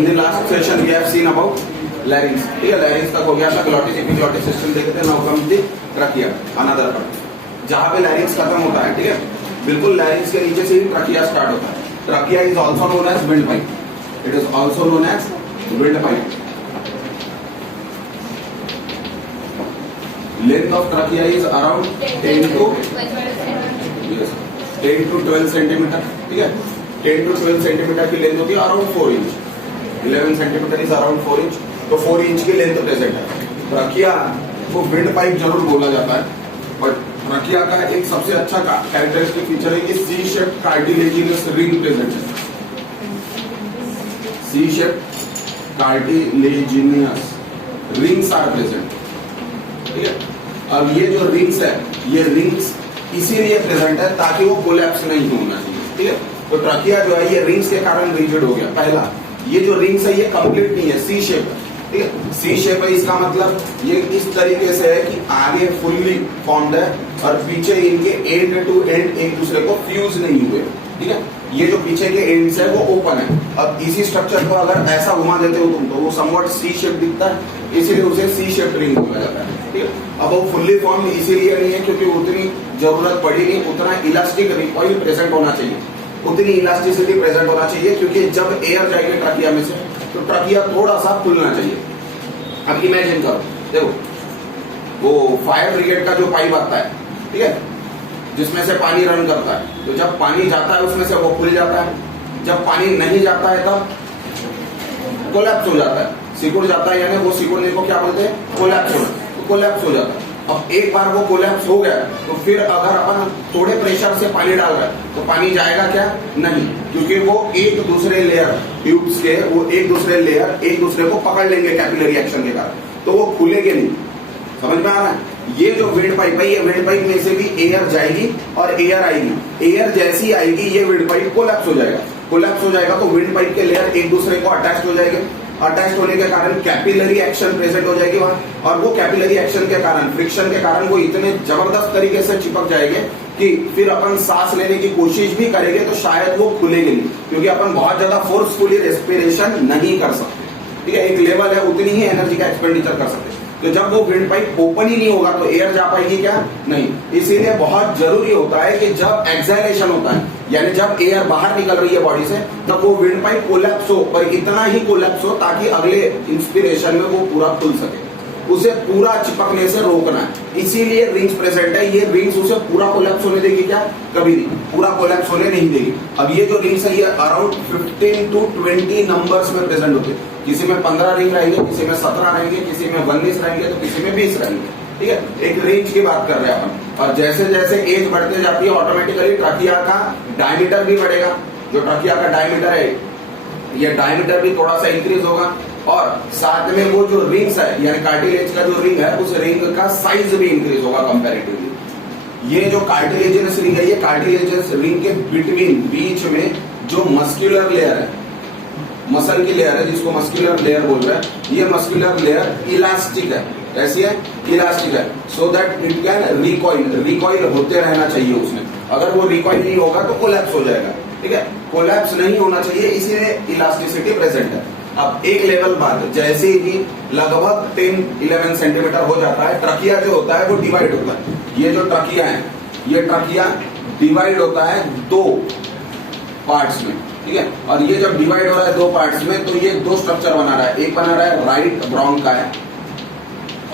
In the last session we have seen about larynx, ठीक है, लैरिंग्स तक हो गया था, ग्लॉटिस एपिग्लॉटिस सिस्टम देखते हैं, now comes the trachea, another part जहां पे लैरिंग्स खत्म होता है, ठीक है, बिल्कुल लैरिंग्स के नीचे से ही ट्रकिया स्टार्ट होता है। Trachea is also known as wind pipe, it is also known as wind pipe. Length of trachea is around 10 to 12 centimetre, ठीक है, 10 to 12 सेंटीमीटर की लेंथ होती है, around 4 inch, 11 centimetre is around 4 inch, तो 4 inch की length present है। Trachea को wind pipe जरूर बोला जाता है, बट ट्रकिया का एक सबसे अच्छा कैरेक्टरिस्टिक फीचर है कि C shape cartilaginous ring present है, C shape cartilaginous rings are present, ठीक है। अब ये जो रिंग्स है, ये रिंग्स इसीलिए प्रेजेंट है ताकि वो कोलैप्स नहीं होना चाहिए, ठीक है। तो ट्रकिया जो है ये रिंग्स के कारण रिजिड हो गया। पहला, ये जो रिंग्स है ये कंप्लीट नहीं है, सी शेप है, ठीक है, सी शेप है, इसका मतलब ये इस तरीके से है कि आगे फुल्ली फॉर्म्ड है और पीछे इनके एंड टू एंड एक दूसरे को फ्यूज नहीं हुए, ठीक है। ये जो पीछे के एंड्स है वो ओपन है। अब इसी स्ट्रक्चर को अगर ऐसा घुमा देते हो तुम तो वो समवट सी शेप दिखता है, इसीलिए उसे सी शेप रिंग बोला जाता है, ठीक है। अब वो फुल्ली फॉर्म इसीलिए नहीं है क्योंकि उतनी जरूरत पड़ी नहीं, उतना इलास्टिक रिकॉइल प्रेजेंट होना चाहिए, उतनी इलास्टिसिटी प्रेजेंट होना चाहिए, क्योंकि जब एयर जाएगी ट्रकिया में से तो ट्रकिया थोड़ा सा खुलना चाहिए। अब इमेजिन करो, देखो वो फायर ब्रिगेड का जो पाइप आता है, ठीक है, जिसमें से पानी रन करता है, तो जब पानी जाता है उसमें से वो खुल जाता है, जब पानी नहीं जाता है तब कोलैप्स हो जाता है, सिकुड़ जाता है, यानी वो सिकुड़ने को क्या बोलते हैं, कोलैप्स होना, तो कोलैप्स हो जाता है। अब एक बार वो कोलैप्स हो गया तो फिर अगर अपन थोड़े प्रेशर से पानी डाल रहे हैं तो पानी जाएगा क्या, नहीं, क्योंकि वो एक दूसरे लेयर ट्यूब्स के, वो एक दूसरे लेयर एक दूसरे को पकड़ लेंगे कैपिलरी एक्शन के कारण, तो वो खुलेंगे नहीं। समझ में आ रहा है? ये जो विंड पाइप है, ये विंड पाइप में से भी एयर जाएगी और एयर आएगी, एयर जैसी आएगी ये विंड पाइप कोलैप्स हो जाएगा, कोलैप्स हो जाएगा तो विंड पाइप के लेयर एक दूसरे को अटैच हो जाएंगे, अटैच होने के कारण कैपिलरी एक्शन प्रेजेंट हो जाएगी वहां, और वो कैपिलरी एक्शन के कारण, फ्रिक्शन के कारण वो इतने जबरदस्त तरीके से चिपक जाएंगे कि फिर अपन सांस लेने की कोशिश भी करेंगे तो शायद वो खुलेंगे नहीं, क्योंकि अपन बहुत ज्यादा फोर्सफुली रेस्पिरेशन नहीं कर सकते, ठीक है। एक लेवल है, उतनी ही एनर्जी का एक्सपेंडिचर कर सकते। तो जब वो विंड पाइप ओपन ही नहीं होगा तो एयर जा पाएगी क्या, नहीं। इसीलिए बहुत जरूरी होता है कि जब एक्सहालेशन होता है, यानी जब एयर बाहर निकल रही है बॉडी से, तब वो विंड पाइप कोलैप्स हो, पर इतना ही कोलैप्स हो ताकि अगले इंस्पिरेशन में वो पूरा खुल सके, उसे पूरा चिपकने से रोकना है। इसीलिए रिंग्स प्रेजेंट है, ये रिंग्स उसे पूरा कोलैप्स होने देगी क्या, कभी नहीं, पूरा कोलैप्स होने नहीं देगी। अब ये जो रिंग्स है ये अराउंड 15 to 20 नंबर्स में प्रेजेंट होते हैं, किसी में 15 रिंग रहेंगे, किसी में 17 रहेंगे, किसी में 19 रहेंगे, तो किसी में 20 रहेंगे, ठीक है। एक रेंज की बात कर रहे हैं अपन, और जैसे जैसे एज बढ़ते जाती है ऑटोमेटिकली ट्रकिया का डायमीटर भी बढ़ेगा। जो ट्रकिया का डायमीटर है, ये डायमीटर भी थोड़ा सा इंक्रीज होगा, और साथ में वो जो रिंग्स है, यानी कार्टिलेज का जो रिंग है, उस रिंग का साइज भी इंक्रीज होगा कंपैरेटिवली। ये जो कार्टिलेजिनस रिंग है, ये कार्टिलेजिनस रिंग के बिटवीन, बीच में जो मस्कुलर लेयर है, मसल की लेयर है, जिसको मस्कुलर लेयर बोल रहे हैं, ये मस्कुलर लेयर इलास्टिक है, कैसी है, इलास्टिक है, so that it can recoil होते रहना चाहिए उसमें। अगर वो रिकॉइल नहीं होगा तो कोलैप्स हो जाएगा, ठीक है, कोलैप्स नहीं होना चाहिए, इसीलिए इलास्टिसिटी प्रेजेंट है। अब एक लेवल बाद जैसे ही लगभग 10-11 सेंटीमीटर हो जाता है, ट्रकिया जो होता है वो डिवाइड होता है। ये जो ट्रकिया है, ये ट्रकिया डिवाइड होता है 2 पार्ट्स में, ठीक है। और ये जब डिवाइड हो रहा है 2 पार्ट्स में, तो ये 2 स्ट्रक्चर बना रहा है, एक बना रहा है राइट ब्रोंका है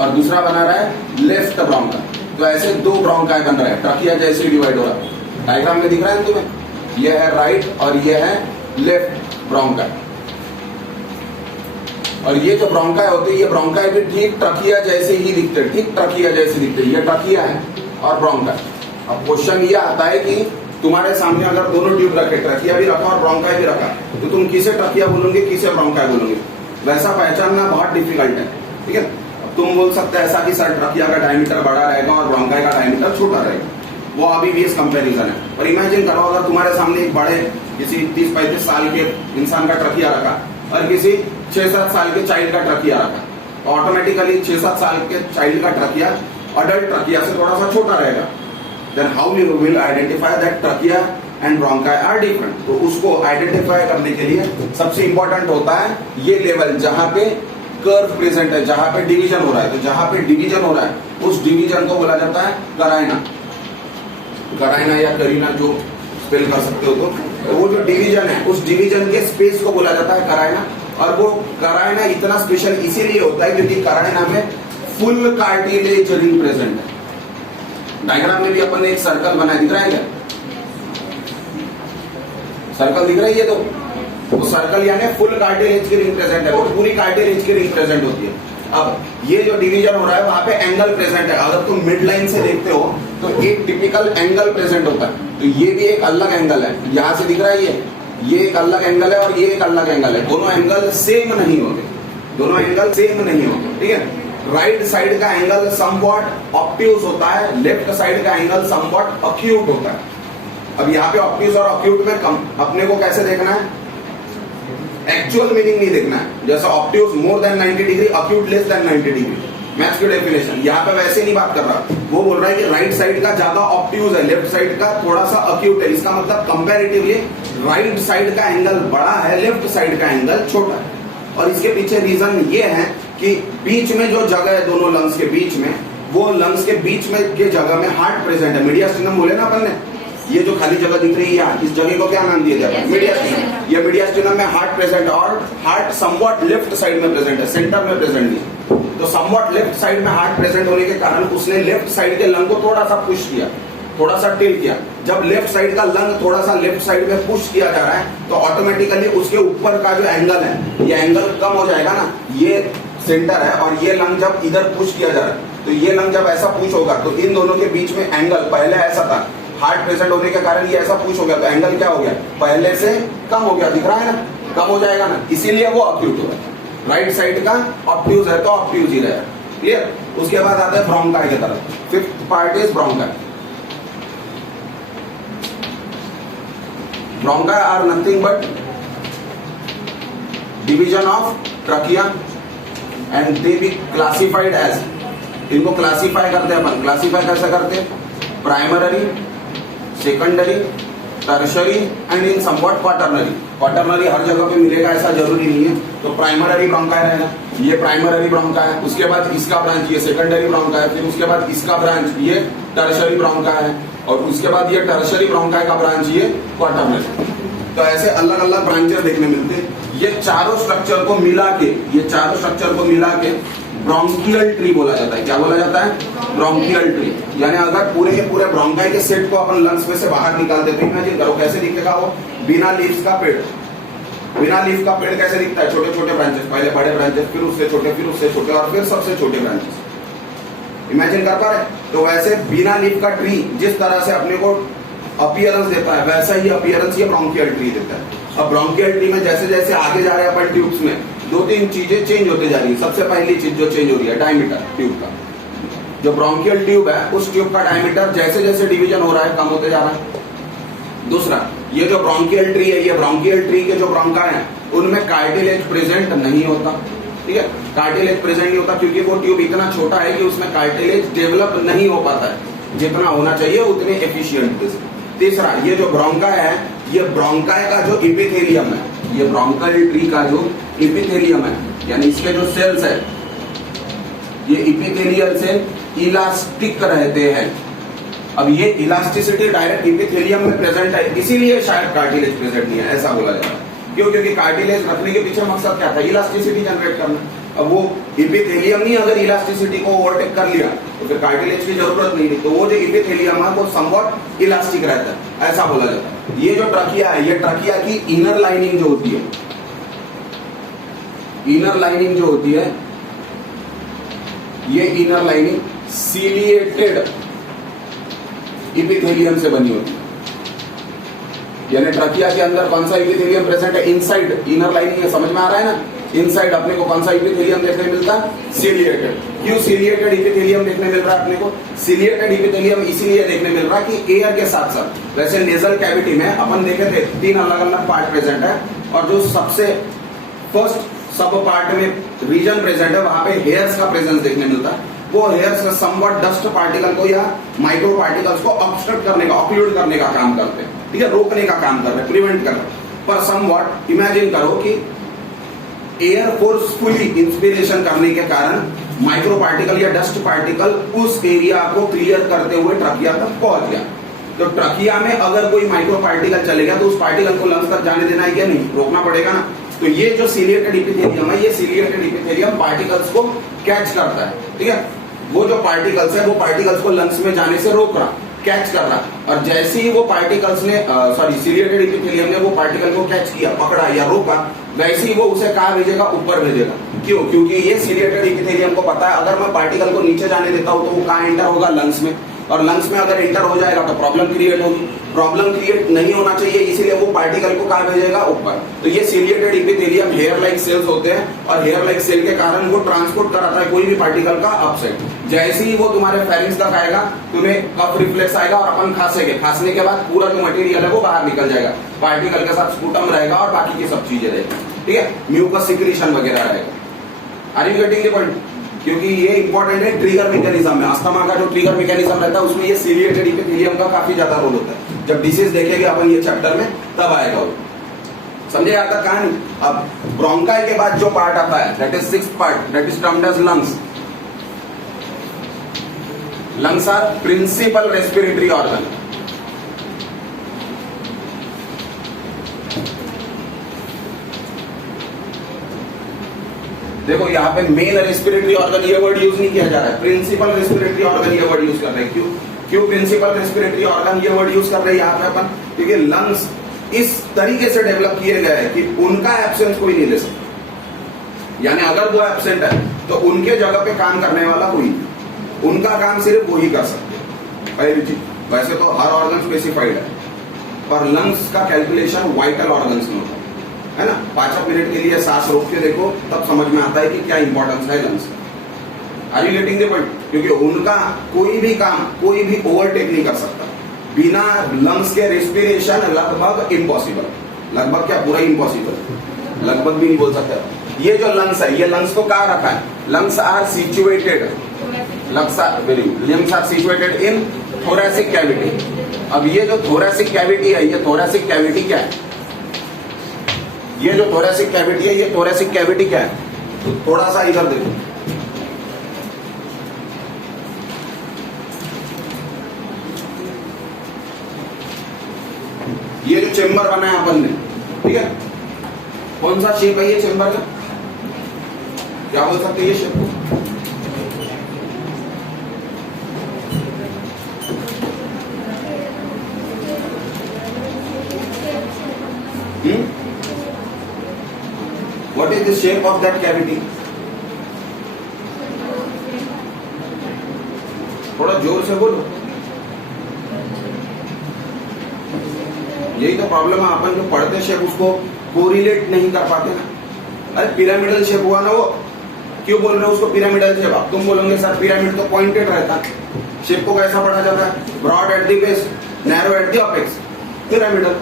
और दूसरा बना रहा है लेफ्ट ब्रोंका। तो ऐसे 2 ब्रोंका बन रहा है, ट्रकिया जैसे डिवाइड हो रहा है। डायग्राम में दिख रहा है तुम्हें, ये है राइट और ये है लेफ्ट ब्रोंका। और ये जो ब्रोंकाई होती है, ये ब्रोंकाई भी ठीक ट्रकिया जैसे ही दिखते हैं, ठीक ट्रकिया जैसे दिखते हैं। ये ट्रकिया है और ब्रोंकाई। अब क्वेश्चन ये आता है कि तुम्हारे सामने अगर दोनों ट्यूब रखे, ट्रकिया भी रखा और ब्रोंकाई भी रखा, तो तुम किसे ट्रकिया बोलोगे, किसे ब्रोंकाई बोलोगे? वैसा पहचानना बहुत डिफिकल्ट है, ठीक है। अब तुम बोल सकते हैं ऐसा कि सर ट्रकिया का डायमीटर बड़ा रहेगा और ब्रोंकाई का डायमीटर छोटा रहेगा, वो अभी भी इस कंपैरिजन है। पर इमेजिन करो अगर तुम्हारे सामने एक बड़े किसी 30-35 साल के इंसान का ट्रकिया रखा और किसी 6-7 साल के चाइल्ड का ट्रकिया रखा, तो ऑटोमेटिकली 6-7 साल के चाइल्ड का ट्रकिया अडल्ट ट्रकिया से थोड़ा सा छोटा रहेगा। Then how you will identify that trachea and bronchi are different. तो उसको आइडेंटिफाई करने के लिए सबसे इंपॉर्टेंट होता है ये लेवल जहां पे कर्व प्रेजेंट है, जहां पे डिवीजन हो रहा है। तो जहां पे डिवीजन हो रहा है उस डिवीजन को बोला जाता है कराइना, कराइना या करीना जो स्पेल कर सकते हो। तो वो जो डिवीजन है उस डिवीजन के स्पेस को बोला जाता है कराइना। और वो कराइना इतना स्पेशल इसीलिए होता है क्योंकि कराइना में फुल कार्टिलेज रिंग प्रेजेंट है। डायग्राम में भी अपन ने एक सर्कल बनाया, दिख रहा है क्या? सर्कल दिख रहा है ये तो सर्कल यानी फुल कार्टिलेज की रिंग प्रेजेंट है, वो पूरी कार्टिलेज की रिंग प्रेजेंट होती है। अब ये जो डिवीजन हो रहा है वहां पे एंगल प्रेजेंट है। अगर तुम मिड लाइन से देखते हो तो एक टिपिकल एंगल प्रेजेंट होता है। तो ये भी एक अलग एंगल है, यहां से दिख रहा है ये एक अलग एंगल है और ये एक अलग एंगल है। दोनों एंगल सेम नहीं होते, दोनों एंगल सेम नहीं होते, ठीक है। राइट साइड का एंगल समवॉट ऑब्ट्यूज होता है, लेफ्ट साइड का एंगल समवॉट अक्यूट होता है। अब यहाँ पे ऑब्ट्यूज और अक्यूट में अपने को कैसे देखना है? एक्चुअल मीनिंग नहीं देखना है। जैसा obtuse more than 90 degree, acute less than 90 degree, maths की डेफिनेशन। यहाँ पे वैसे नहीं बात कर रहा, वो बोल रहा है कि राइट साइड का ज्यादा ऑब्ट्यूज है, लेफ्ट साइड का थोड़ा सा अक्यूट है। इसका मतलब कंपैरेटिवली राइट साइड का एंगल बड़ा है, लेफ्ट साइड का एंगल छोटा है। और इसके पीछे रीजन ये है कि बीच में जो जगह है दोनों लंग्स के बीच में, वो लंग्स के बीच में के जगह में हार्ट प्रेजेंट है। मीडियास्टिनम बोले ना अपन ने, ये जो खाली जगह दिख रही है यहाँ, इस जगह को क्या नाम दिया जाता है? मीडियास्टिनम। ये मीडियास्टिनम में हार्ट प्रेजेंट और हार्ट समवॉट लेफ्ट साइड में प्रेजेंट है, सेंटर में प्रेजेंट नहीं। तो समवॉट लेफ्ट साइड में हार्ट प्रेजेंट होने के कारण उसने लेफ्ट साइड के लंग को थोड़ा सा पुश किया, थोड़ा सा टिल्ट किया। जब लेफ्ट साइड का लंग थोड़ा सा लेफ्ट साइड में पुश किया जा रहा है तो ऑटोमेटिकली उसके ऊपर का जो एंगल है, ये एंगल कम हो जाएगा ना। ये सेंटर है और ये लंग जब इधर पुश किया जा रहा है तो ये लंग जब ऐसा पुश होगा तो इन दोनों के बीच में एंगल पहले ऐसा था, हार्ट प्रेजेंट होने के कारण ये ऐसा पुश हो गया तो एंगल क्या हो गया? पहले से कम हो गया, दिख रहा है ना? कम हो जाएगा ना, इसीलिए वो अक्यूट हो गया। राइट साइड का ऑब्ट्यूज है तो ऑब्ट्यूज ही रहेगा, क्लियर। उसके बाद आता है ब्रोंकाई की तरफ। Fifth part is bronchi. Bronchi are nothing but division of trachea and they be classified as, इनको क्लासिफाई करते हैं अपन। क्लासिफाई कैसे करते हैं? Primary, secondary, tertiary and in somewhat quaternary. Quaternary हर जगह पे मिलेगा ऐसा जरूरी नहीं है। तो प्राइमरी ब्रोंकाई रहेगा, ये प्राइमरी ब्रोंकाई है। उसके बाद इसका ब्रांच ये सेकेंडरी ब्रोंकाई है, फिर उसके बाद इसका ब्रांच ये टर्शरी ब्रोंकाई है, और उसके बाद ये टर्शरी ब्रोंकाई का ब्रांच ये क्वाटरनरी। तो ऐसे अलग अलग ब्रांचेस देखने मिलते हैं। ये चारों स्ट्रक्चर को मिला के, ये चारों स्ट्रक्चर को मिला के ब्रोंकियल ट्री बोला जाता है। क्या बोला जाता है? Bronchial tree. यानी अगर पूरे के पूरे ब्रोंकाई के सेट को अपन लंग्स में से बाहर निकालते तो इमेजिन करो कैसे दिखेगा वो बिना लीव्स का पेड़। बिना लीफ का पेड़ कैसे दिखता है? छोटे छोटे ब्रांचेस, पहले बड़े ब्रांचेस, फिर उससे छोटे, फिर उससे छोटे और फिर सबसे छोटे ब्रांचेस। इमेजिन कर पा रहे? तो वैसे बिना लीफ का ट्री जिस तरह से अपने को अपीयरेंस देता है वैसा ही अपीयरेंस ये ब्रोंकियल ट्री देता है। अब ब्रोंकियल ट्री में जैसे जैसे आगे जा रहे हैं अपन ट्यूब्स में, दो तीन चीजें चेंज होते जा रही है। सबसे पहली चीज जो चेंज हो रही है डायमीटर ट्यूब का। जो ब्रोंकियल ट्यूब है उस ट्यूब का डायमीटर जैसे जैसे डिवीजन हो रहा है कम होते जा रहा है। दूसरा, ये जो ब्रोंकियल ट्री है, ये ब्रोंकियल ट्री के जो ब्रोंकाई हैं उनमें कार्टिलेज प्रेजेंट नहीं होता, ठीक है। कार्टिलेज प्रेजेंट नहीं होता क्योंकि वो ट्यूब इतना छोटा है कि उसमें कार्टिलेज डेवलप नहीं हो पाता है जितना होना चाहिए उतने एफिशिएंट से। तीसरा, ये जो ब्रोंकाई है, ये ब्रोंकाई का जो एपिथेलियम है, ये ब्रोंकियल ट्री का जो एपिथेलियम है यानी इसके जो सेल्स है, ये एपिथेलियल से इलास्टिक रहते हैं। अब ये इलास्टिसिटी डायरेक्ट एपिथेलियम में प्रेजेंट है, इसीलिए शायद कार्टिलेज प्रेजेंट नहीं है, ऐसा बोला जाता है। क्यों? क्योंकि कार्टिलेज रखने के पीछे मकसद क्या था? इलास्टिसिटी जनरेट करना। अब वो एपिथेलियम नहीं अगर इलास्टिसिटी को ओवरटेक कर लिया तो फिर कार्टिलेज की जरूरत नहीं थी। तो वो जो एपिथेलियम है वो समवॉट इलास्टिक रहता है, ऐसा बोला जाता है। ये जो ट्रकिया है, ये ट्रकिया की इनर लाइनिंग जो होती है, इनर लाइनिंग जो होती है, ये इनर लाइनिंग सीलिएटेड एपिथेलियम से बनी होती है। यानी ट्रकिया के अंदर कौन सा एपिथेलियम प्रेजेंट है? इनसाइड इनर लाइनिंग है, समझ में आ रहा है ना? इनसाइड अपने को कौन सा एपिथेलियम देखने मिलता है? सीलिएटेड। क्यों सीलिएटेड एपिथेलियम देखने मिल रहा है अपने को? सीलिएटेड एपिथेलियम इसीलिए देखने मिल रहा है कि एयर के साथ साथ, वैसे नेजल कैविटी में अपन देखे थे 3 अलग अलग पार्ट प्रेजेंट है और जो सबसे फर्स्ट सब पार्ट में रीजन प्रेजेंट है वहां पे हेयर्स का प्रेजेंस देखने मिलता है। वो हेयर्स समवट डस्ट पार्टिकल को या माइक्रो पार्टिकल्स को ऑब्स्ट्रक्ट करने का, ऑक्लूड करने का काम करते हैं, ठीक है, रोकने का काम कर रहे हैं, प्रिवेंट कर रहे हैं। पर समवॉट इमेजिन करो कि एयर फोर्सफुली इंस्पिरेशन करने के कारण माइक्रो पार्टिकल या डस्ट पार्टिकल उस एरिया को क्लियर करते हुए ट्रकिया तक पहुंच गया। तो ट्रकिया में अगर कोई माइक्रो पार्टिकल चले गया तो उस पार्टिकल को लंग्स तक जाने देना है क्या? नहीं, रोकना पड़ेगा ना। तो ये जो सीलिएटेड इपिथेलियम है, ये सीलिएटेड इपिथेलियम पार्टिकल्स को कैच करता है, ठीक है। वो जो पार्टिकल्स है वो पार्टिकल्स को लंग्स में जाने से रोक रहा, कैच कर रहा, और जैसे ही वो पार्टिकल्स ने सीलिएटेड इपिथेलियम ने वो पार्टिकल को कैच किया, पकड़ा या रोका, वैसे ही वो उसे कहाँ भेजेगा? ऊपर भेजेगा। क्यों? क्योंकि ये सीलिएटेड इपिथेलियम को पता है अगर मैं पार्टिकल को नीचे जाने देता हूं तो वो कहाँ एंटर होगा? लंग्स में, और लंग्स में अगर एंटर हो जाएगा तो प्रॉब्लम क्रिएट होगी। प्रॉब्लम क्रिएट नहीं होना चाहिए, इसीलिए वो पार्टिकल को कहाँ भेजेगा? ऊपर। तो ये ciliated epithelium hair like cells होते हैं, और हेयर लाइक सेल के कारण वो ट्रांसपोर्ट कराता है कोई भी पार्टिकल का अपसेट। जैसे ही वो तुम्हारे फेरिंग्स तक आएगा, तुम्हें कफ रिफ्लेक्स आएगा और अपन खांसेंगे, खांसने के बाद पूरा जो मटेरियल है वो बाहर निकल जाएगा, पार्टिकल के साथ स्पूटम रहेगा और बाकी की सब चीजें रहेगी, ठीक है, म्यूकस सिक्रीशन वगैरह रहेगा। Are you getting the point? क्योंकि ये इंपॉर्टेंट है ट्रिगर मैकेनिज्म में। अस्थमा का जो ट्रिगर मैकेनिज्म रहता है उसमें ये सीलिएटेड इपिथेलियम का काफी ज्यादा रोल होता है। जब डिसीज देखेंगे अपन ये चैप्टर में तब आएगा वो, समझे यहाँ तक कहानी? अब ब्रोंकाई के बाद जो पार्ट आता है that is sixth part, that is termed as lungs. Lungs are principal respiratory organ. देखो यहाँ पे मेन रेस्पिरेटरी ऑर्गन ये वर्ड यूज नहीं किया जा रहा है, प्रिंसिपल रेस्पिरेटरी ऑर्गन ये वर्ड यूज कर रहे हैं। क्यों? क्यों प्रिंसिपल रेस्पिरेटरी ऑर्गन ये वर्ड यूज कर रहे हैं यहाँ पे अपन? क्योंकि लंग्स इस तरीके से डेवलप किए गए हैं कि उनका एब्सेंस कोई नहीं ले सकता। यानी अगर वो एब्सेंट है तो उनके जगह पे काम करने वाला कोई, उनका काम सिर्फ वो ही कर सकते। पहली चीज, वैसे तो हर ऑर्गन स्पेसिफाइड है, पर लंग्स का कैलकुलेशन वाइटल ऑर्गन्स में होता है ना। 5 मिनट के लिए सांस रोक के देखो, तब समझ में आता है कि क्या इंपॉर्टेंस है लंग्स का। Are you getting the point? क्योंकि उनका कोई भी काम कोई भी ओवरटेक नहीं कर सकता। बिना लंग्स के रेस्पिरेशन लगभग इम्पॉसिबल। लगभग क्या, पूरा इम्पॉसिबल, लगभग भी नहीं बोल सकते। ये जो लंग्स है, ये लंग्स को कहाँ रखा है? Lungs are situated, lungs are situated in thoracic cavity. अब ये जो थोरैसिक कैविटी है, ये थोरैसिक कैविटी क्या है? ये जो थोरैसिक कैविटी है, ये थोरैसिक कैविटी क्या है? तो थोड़ा सा इधर देखो, ये जो चेम्बर बना है अपन ने, ठीक है, कौन सा शेप है ये चेम्बर का? क्या बोल सकते हैं ये शेप को? What is the shape of that cavity? थोड़ा जोर से बोलो। यही तो प्रॉब्लम है, अपन जो पढ़ते शेप उसको कोरिलेट नहीं कर पाते ना। अरे पिरामिडल शेप हुआ ना वो, क्यों बोल रहे हो उसको पिरामिडल शेप? अब तुम बोलोगे सर पिरामिड तो पॉइंटेड रहता, शेप को कैसा पढ़ा जाता है? Broad at the base, narrow at the apex, pyramidal.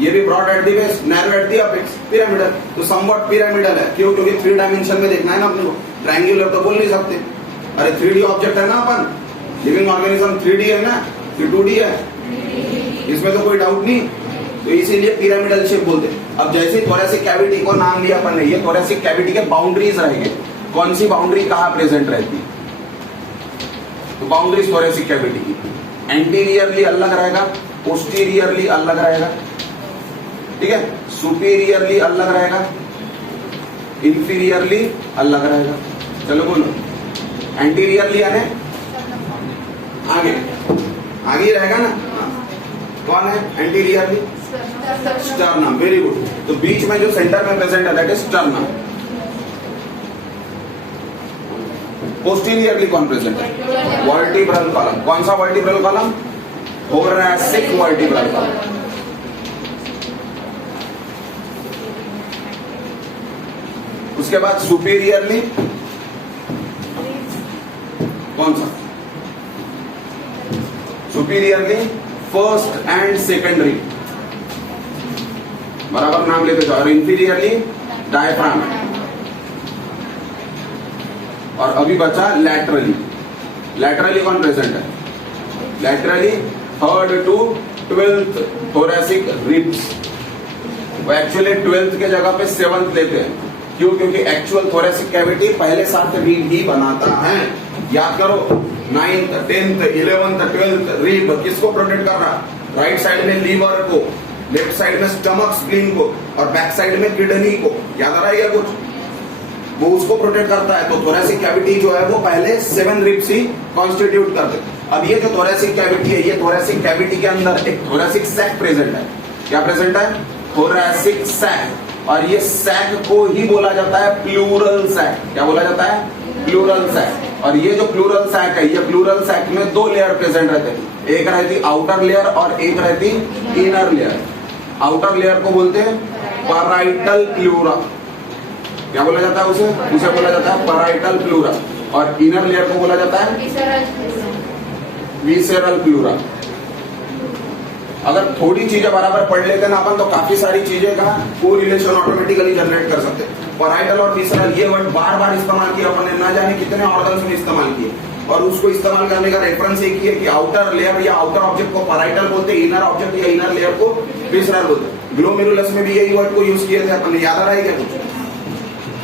ये भी broad at the base, narrow at the apex, pyramidal. तो समवॉट पिरामिडल है। क्यों? क्योंकि 3 डायमेंशन में देखना है ना अपने को, ट्रायंगुलर तो बोल नहीं सकते। अरे 3D ऑब्जेक्ट है ना अपन, लिविंग ऑर्गेनिज्म 3D है ना, कि 2D है, इसमें तो कोई डाउट नहीं। तो इसीलिए पिरामिडल शेप बोलते हैं। अब जैसे थोरैसिक कैविटी को नाम लिया अपन ने, ये थोरैसिक कैविटी के बाउंड्रीज रहेंगे। कौन सी बाउंड्री कहाँ प्रेजेंट रहती है? तो बाउंड्रीज थोरैसिक कैविटी की एंटीरियरली अलग रहेगा, पोस्टीरियरली अलग रहेगा, ठीक है, सुपीरियरली अलग रहेगा, इंफीरियरली अलग रहेगा। चलो बोलो, एंटीरियरली यानी आगे, आगे रहेगा ना। कौन है एंटीरियरली? स्टर्नम। Very good. तो बीच में जो सेंटर में प्रेजेंट है दैट इज स्टर्नम। पोस्टीरियरली कौन प्रेजेंट है? Vertebral column. कौन सा vertebral column? Thoracic vertebral column. उसके बाद सुपीरियरली कौन सा? सुपीरियरली फर्स्ट एंड सेकेंडरी, बराबर नाम लेते जाओ। और इंफीरियरली डायफ्राम। और अभी बचा लैटरली। लैटरली कौन प्रेजेंट है? Laterally third to 12th thoracic ribs, वो एक्चुअली 12th के जगह पे 7th लेते हैं। क्यों? क्योंकि एक्चुअल thoracic कैविटी पहले 7 रिब ही बनाता है। याद करो, 9th 10th 11th 12th rib किसको प्रोटेक्ट कर रहा? राइट साइड में लीवर को, लेफ्ट साइड में स्टमक स्प्लीन को, और बैक साइड में किडनी को। याद आ रहा है क्या कुछ? वो उसको प्रोटेक्ट करता है। तो thoracic कैविटी जो है वो पहले 7 रिब्स ही कॉन्स्टिट्यूट करते हैं। अब ये जो thoracic कैविटी है, ये thoracic कैविटी के अंदर एक thoracic sac प्रेजेंट है। क्या प्रेजेंट है? thoracic sac। और ये sac को ही बोला जाता है प्लूरल sac। क्या बोला जाता है? Pleural sac। और ये जो प्लूरल sac है, ये प्लूरल sac में 2 लेयर प्रेजेंट रहते हैं। एक रहती आउटर लेयर और एक रहती इनर लेयर। आउटर लेयर को बोलते हैं पैराइटल प्लूरा। क्या बोला जाता है उसे? उसे बोला जाता है पैराइटल प्लूरा। और इनर लेयर को बोला जाता है विसेरल प्लूरा। अगर थोड़ी चीजें बराबर पढ़ लेते ना अपन, तो काफी सारी चीजें का कोरिलेशन ऑटोमेटिकली जनरेट कर सकते हैं। पैराइटल और विसेरल ये वर्ड बार बार इस्तेमाल किया अपन ने, ना जाने कितने ऑर्गन्स में इस्तेमाल किए। और उसको इस्तेमाल करने का रेफरेंस एक ही है कि आउटर लेयर या आउटर ऑब्जेक्ट को पैराइटल बोलते हैं, इनर ऑब्जेक्ट या इनर लेयर को विसेरल बोलते हैं। ग्लोमेरुलस में भी यही वर्ड को यूज किए थे अपन ने। याद आ रहा है क्या कुछ?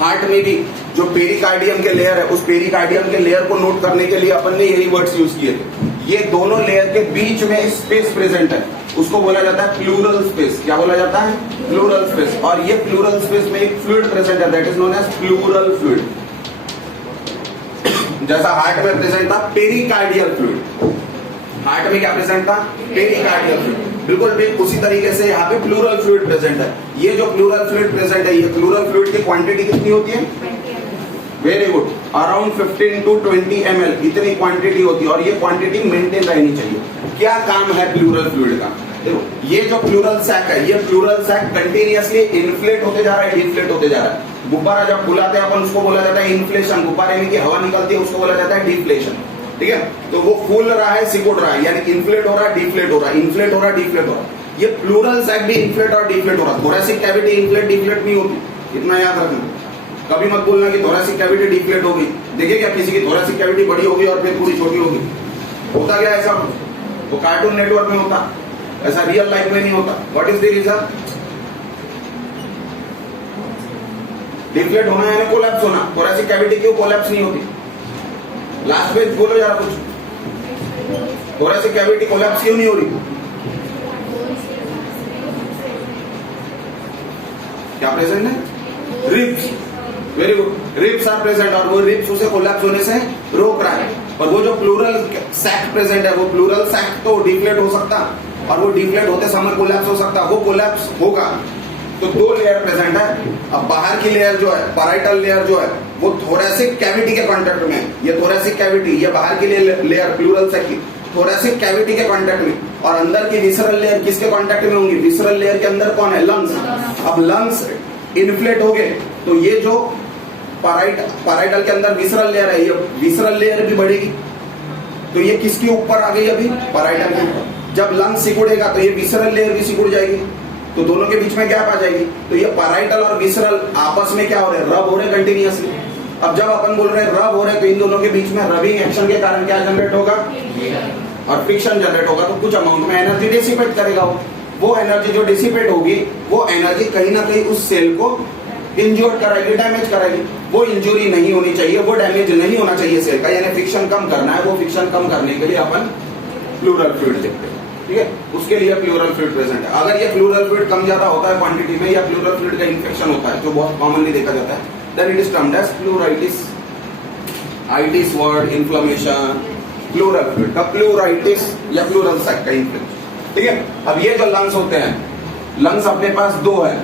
हार्ट में भी जो पेरिकार्डियम के लेयर है, उस पेरिकार्डियम के लेयर को नोट करने के लिए अपन ने यही वर्ड्स यूज किए थे। ये दोनों लेयर के बीच में स्पेस प्रेजेंट है, उसको बोला जाता है प्लूरल स्पेस। क्या बोला जाता है? Pleural space. और ये प्लूरल स्पेस में एक फ्लूइड प्रेजेंट है, that is known as pleural fluid. जैसा हार्ट में प्रेजेंट था पेरिकार्डियल फ्लूइड, हार्ट में क्या प्रेजेंट था? Pericardial fluid. बिल्कुल भी उसी तरीके से यहाँ पे प्लूरल फ्लूइड प्रेजेंट है। ये जो प्लूरल फ्लूइड प्रेजेंट है, ये प्लूरल फ्लूइड की क्वांटिटी कितनी होती है? Very good, around 15 to 20 ml इतनी क्वांटिटी होती है। और ये क्वांटिटी मेंटेन रहनी चाहिए। क्या काम है प्लूरल फ्लूइड का? देखो, ये जो प्लूरल सैक है, ये प्लूरल सैक कंटिन्यूअसली इन्फ्लेट होते जा रहा है, डिफ्लेट होते जा रहा है। गुब्बारा जब फुलाते हैं अपन, उसको बोला जाता है इन्फ्लेशन। गुब्बारे में की हवा निकलती है, उसको बोला जाता है डिफ्लेशन। ठीक है, तो वो फूल रहा है, सिकुड़ रहा है, यानी इन्फ्लेट हो रहा है, डिफ्लेट हो रहा है, इन्फ्लेट हो रहा है, डिफ्लेट हो रहा है। ये प्लूरल सैक भी इन्फ्लेट और डिफ्लेट हो रहा है। थोरेसिक कैविटी इन्फ्लेट डिफ्लेट नहीं होती, इतना याद रखना। कभी मत बोलना कि थोरेसिक कैविटी डिफ्लेट होगी। देखिए क्या किसी की थोरेसिक कैविटी बड़ी होगी और फिर पूरी छोटी होगी? होता क्या ऐसा? वो कार्टून नेटवर्क में होता, ऐसा रियल लाइफ में नहीं होता। What is the reason? Deflate होना यानी कोलैप्स होना। थोरेसिक कैविटी क्यों कोलैप्स नहीं होती? लास्ट पेज बोलो जरा कुछ। थोरेसिक कैविटी कोलैप्स क्यों नहीं हो रही? क्या प्रेजेंट है? Ribs. Very good, ribs are present. और वो रिब्स उसे कोलैप्स होने से रोक रहा है। और वो जो प्लूरल सैक प्रेजेंट है, वो प्लूरल सैक तो डिफ्लेट हो सकता, और वो डिफ्लेट होते समय कोलैप्स हो सकता। वो कोलैप्स होगा तो 2 लेयर प्रेजेंट है। अब बाहर की लेयर जो है, पैराइटल लेयर जो है, वो थोरेसिक कैविटी के कांटेक्ट में है। ये थोरेसिक कैविटी, ये बाहर की लेयर प्लूरल सैक की थोरेसिक कैविटी के कांटेक्ट में। और अंदर की विसरल लेयर किसके कांटेक्ट में होंगी? विसरल लेयर के अंदर कौन है? लंग्स। अब लंग्स इन्फ्लेट हो गए तो ये जो पैराइटल के अंदर विसरल लेयर है, ये विसरल लेयर भी बढ़ेगी। तो ये किसके ऊपर आ गई? अभी पैराइटल के ऊपर। जब लंग्स सिकुड़ेगा तो ये विसरल लेयर भी सिकुड़ जाएगी, तो दोनों के बीच में गैप आ जाएगी। तो ये पैराइटल और विसरल आपस में क्या हो रहे हैं? रब हो रहे कंटिन्यूअसली। अब जब अपन बोल रहे हैं रब हो रहे, तो इन दोनों के बीच में रबिंग एक्शन के कारण क्या जनरेट होगा? और फ्रिक्शन जनरेट होगा। तो कुछ अमाउंट में एनर्जी डिसिपेट करेगा। वो एनर्जी जो डिसिपेट होगी, वो एनर्जी कहीं ना कहीं उस सेल को इंजोर्ड कराएगी, डैमेज कराएगी। वो इंजुरी नहीं होनी चाहिए, वो डैमेज नहीं होना चाहिए सेल का, यानी फ्रिक्शन कम करना है। वो फ्रिक्शन कम करने के लिए अपन प्लूरल फ्लूइड देखते हैं। ठीक है, उसके लिए प्लूरल फ्लूइड प्रेजेंट है। अगर ये प्लूरल फ्लूइड कम ज्यादा होता है क्वांटिटी में, या प्लूरल फ्लूइड का इन्फेक्शन होता है जो बहुत कॉमनली देखा जाता है, then it is termed as pleuritis. Itis word, inflammation, pleural fluid का प्लूराइटिस या प्लूरल सैक का इन्फेक्शन। ठीक है, अब ये जो लंग्स होते हैं, लंग्स अपने पास 2 है,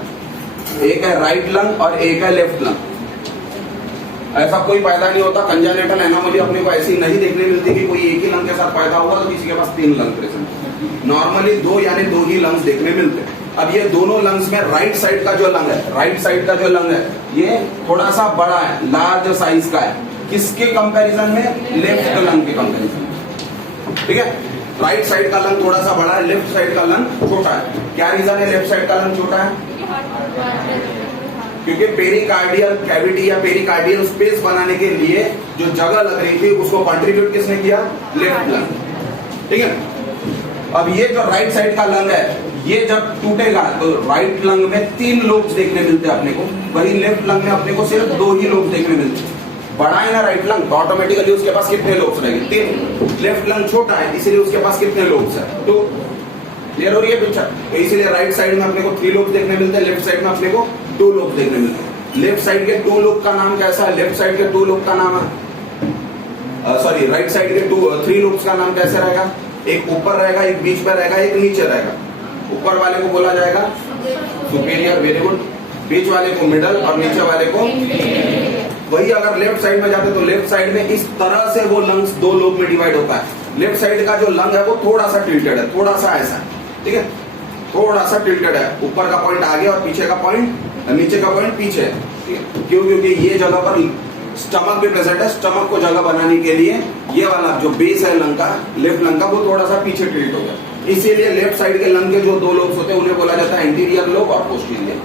एक है राइट लंग और एक है लेफ्ट लंग। ऐसा कोई पैदा नहीं होता, कंजेनिटल एनोमली अपने को ऐसी नहीं देखने मिलती कि कोई एक ही लंग के साथ पैदा हुआ तो किसी के पास 3 लंग प्रेजेंट। नॉर्मली 2 यानी 2 ही लंग्स देखने मिलते हैं। अब ये दोनों लंग्स में राइट साइड का जो लंग है, राइट साइड का जो लंग है, ये थोड़ा सा बड़ा है, लार्ज साइज का है। किसके कंपैरिजन में? लेफ्ट लंग के कंपैरिजन में। ठीक है, राइट साइड का लंग थोड़ा सा बड़ा है, लेफ्ट साइड का लंग छोटा है। क्या रीजन है लेफ्ट साइड का लंग छोटा है? क्योंकि पेरिकार्डियल कैविटी या पेरिकार्डियल स्पेस बनाने के लिए जो जगह लग रही थी, उसको कंट्रीब्यूट किसने किया? Left lung. ठीक है, अब ये जो राइट साइड का लंग है, ये जब टूटेगा तो राइट लंग में 3 लोब्स देखने मिलते हैं अपने को, वही लेफ्ट लंग में अपने को सिर्फ 2 ही लोब्स देखने मिलते हैं। बड़ा है ना राइट लंग, तो ऑटोमेटिकली उसके पास कितने लोब्स रहेंगे? 3। लेफ्ट लंग छोटा है, इसीलिए उसके पास कितने लोब्स है? 2। क्लियर हो रही है पिक्चर? तो इसीलिए राइट साइड में अपने को 3 लोब्स देखने मिलते हैं, लेफ्ट साइड में अपने को 2 लोब्स देखने मिलते हैं। लेफ्ट साइड के 2 लोब का नाम कैसा है? लेफ्ट साइड के 2 लोब का नाम है, सॉरी, राइट साइड के 3 लोब्स का नाम कैसे रहेगा? एक ऊपर रहेगा, एक बीच में रहेगा, एक नीचे रहेगा। ऊपर वाले को बोला जाएगा सुपीरियर, वेरी गुड। बीच वाले को मिडल और नीचे वाले को। वही अगर लेफ्ट साइड में जाते तो लेफ्ट साइड में इस तरह से वो लंग्स 2 लोब में डिवाइड होता है। लेफ्ट साइड का जो लंग है वो थोड़ा सा टिल्टेड है, थोड़ा सा ऐसा, ठीक है, थोड़ा सा टिल्टेड है। ऊपर का पॉइंट आगे और पीछे का पॉइंट, नीचे का पॉइंट पीछे है। क्यों? क्योंकि ये जगह पर स्टमक भी प्रेजेंट है। स्टमक को जगह बनाने के लिए ये वाला जो बेस है लंग का, लेफ्ट लंग का, वो थोड़ा सा पीछे टिल्ट हो गया। इसीलिए लेफ्ट साइड के लंग के जो 2 लोब्स होते हैं उन्हें बोला जाता है एंटीरियर लोब और पोस्टीरियर।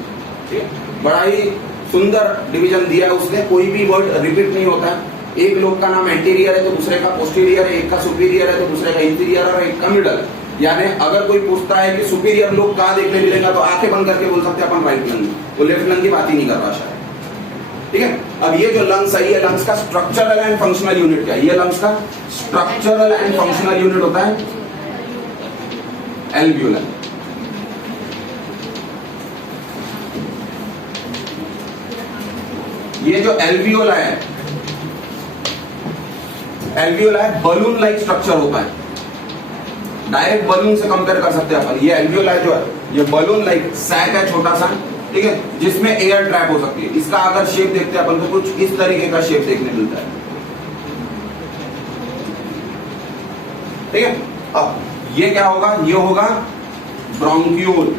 ठीक है, बड़ा ही सुंदर डिवीजन दिया है उसने, कोई भी वर्ड रिपीट नहीं होता है। एक लोब का नाम एंटीरियर है तो दूसरे का पोस्टीरियर है, एक का सुपीरियर है तो दूसरे का इंटीरियर और एक का मिडल। यानी अगर कोई पूछता है कि सुपीरियर लोब कहाँ देखने मिलेगा तो आंखें बंद करके बोल सकते हैं अपन राइट लंग, तो लेफ्ट लंग की बात ही नहीं कर रहा शायद। ठीक है, अब ये जो लंग्स है, ये लंग्स का स्ट्रक्चरल एंड फंक्शनल यूनिट क्या है? ये लंग्स का स्ट्रक्चरल एंड फंक्शनल यूनिट होता है एल्वियोला। ये जो एल्वियोला है, एल्वियोला है बलून लाइक स्ट्रक्चर होता है। डायरेक्ट बलून से कंपेयर कर सकते हैं अपन। ये एल्वियोला जो है ये बलून लाइक सैक है छोटा सा, ठीक है, जिसमें एयर ट्रैप हो सकती है। इसका अगर शेप देखते हैं अपन तो कुछ इस तरीके का शेप देखने मिलता है। ठीक है, अब ये क्या होगा? ये होगा ब्रोंक्यूल।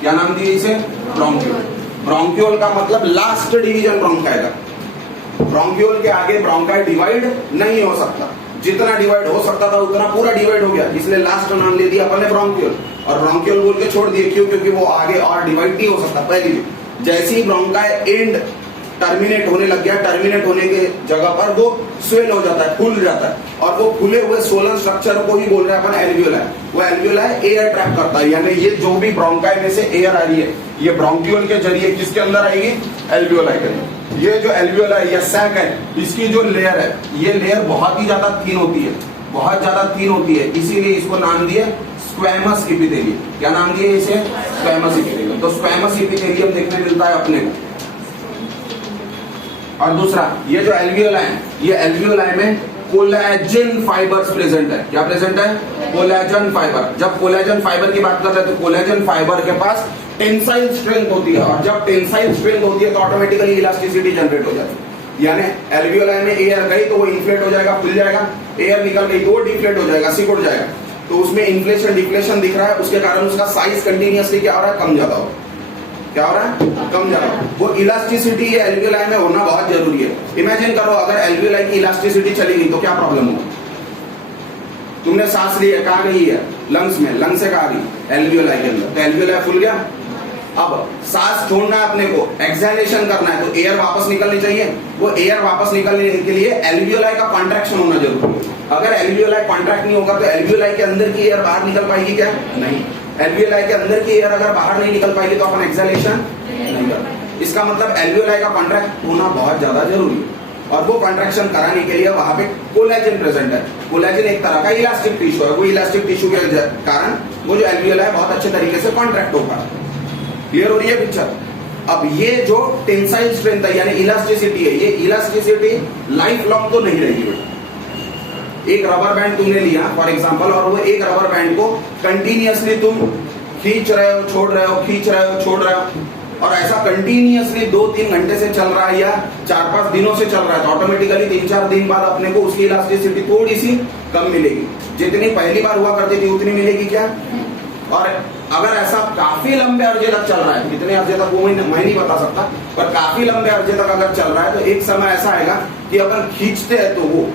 क्या नाम दिए इसे? ब्रोंक्यूल। ब्रोंक्यूल का मतलब लास्ट डिवीजन ब्रोंकाई का। ब्रोंक्यूल के आगे ब्रोंकाई डिवाइड नहीं हो सकता। जितना डिवाइड हो सकता था उतना पूरा डिवाइड हो गया, इसलिए लास्ट नाम ले दिया अपन ने ब्रोंक्यूल। और ब्रोंक्यूल बोल के छोड़ दिए, क्यों? क्योंकि वो आगे और डिवाइड नहीं हो सकता। पहली जैसे ही ब्रोंकाई एंड टर्मिनेट होने लग गया, टर्मिनेट होने के जगह पर वो स्वेल हो जाता है, फूल जाता है, और वो फूले हुए सोलन स्ट्रक्चर को ही बोल रहे हैं अपन एल्वियोला। वो एल्वियोला एयर ट्रैप करता है, यानी ये जो भी ब्रोंकाई में से एयर आ रही है ये ब्रोंक्यूल के जरिए किसके अंदर आएगी? एल्वियोला के अंदर। ये जो एल्वियोला है या सैक है, इसकी जो लेयर है, ये लेयर बहुत ही ज्यादा थिन होती है, बहुत ज्यादा थिन होती है, इसीलिए इसको नाम दिए स्क्वैमस एपिथेलियम। क्या नाम दिए इसे? Squamous epithelium. तो स्क्वैमस एपिथेलियम देखने मिलता है अपने को। और दूसरा, ये जो एल्वियोला है, ये एल्वियोला में कोलेजन फाइबर्स प्रेजेंट है। क्या प्रेजेंट है? Collagen fibre. जब कोलेजन फाइबर की बात कर रहे हैं तो कोलेजन फाइबर के पास टेंसाइल स्ट्रेंथ होती है, और जब टेंसाइल स्ट्रेंथ होती है तो ऑटोमेटिकली इलास्टिसिटी जनरेट हो जाती है। यानी एल्वियोला में एयर गई तो वो इन्फ्लेट हो जाएगा, खुल जाएगा, एयर निकल गई तो वो डिफ्लेट हो जाएगा, सिकुड़ जाएगा। तो उसमें इन्फ्लेशन डिफ्लेशन दिख रहा है, उसके कारण उसका साइज कंटिन्यूअसली क्या हो रहा है? कम ज्यादा हो। क्या हो रहा है? कम ज्यादा। वो इलास्टिसिटी ये एल्वियोलाई में होना बहुत जरूरी है। इमेजिन करो अगर एल्वियोलाई की इलास्टिसिटी चली गई तो क्या प्रॉब्लम होगा? तुमने सांस ली है, कहाँ गई है? लंग्स में। लंग्स से कहाँ गई? एल्वियोलाई के अंदर। तो एल्वियोलाई फूल गया। अब सांस छोड़ना है अपने को, एक्सहेलेशन करना है, तो एयर वापस निकलनी चाहिए। वो एयर वापस निकलने के लिए एल्वियोलाई का कॉन्ट्रैक्शन होना जरूरी है। अगर एल्वियोलाई कॉन्ट्रैक्ट नहीं होगा तो एल्वियोलाई के अंदर की एयर बाहर निकल पाएगी क्या? नहीं। एल्वियोलाई के अंदर की एयर अगर बाहर नहीं निकल पाएगी तो अपन एक्सहेलेशन नहीं कर। इसका मतलब एल्वियोलाई का कॉन्ट्रैक्ट होना बहुत ज्यादा जरूरी है। और वो कॉन्ट्रैक्शन कराने के लिए वहां पे कोलेजन प्रेजेंट है। कोलेजन एक तरह का इलास्टिक टिश्यू है, वो इलास्टिक टिश्यू के कारण वो जो एल्वियोलाई है बहुत अच्छे तरीके से कॉन्ट्रैक्ट हो पा रहा है। क्लियर हो रही है पिक्चर? अब ये जो टेंसाइल स्ट्रेंथ है यानी इलास्टिसिटी है, ये इलास्टिसिटी लाइफ लॉन्ग तो नहीं रहेगी। एक रबर बैंड तुमने लिया फॉर एग्जांपल, और वो एक रबर बैंड को कंटिन्यूअसली तुम खींच रहे हो, छोड़ रहे हो, खींच रहे हो, छोड़ रहे हो, और ऐसा कंटिन्यूअसली 2-3 घंटे से चल रहा है या 4-5 दिनों से चल रहा है, तो ऑटोमेटिकली 3-4 दिन बाद अपने को उसकी इलास्टिसिटी थोड़ी सी कम मिलेगी। जितनी पहली बार हुआ करती थी उतनी मिलेगी क्या? और अगर ऐसा काफी लंबे अर्जे तक चल रहा है, कितने अर्जे तक वो मैं नहीं बता सकता, पर काफी लंबे अर्जे तक अगर चल रहा है तो एक समय ऐसा आएगा कि अपन खींचते हैं तो वो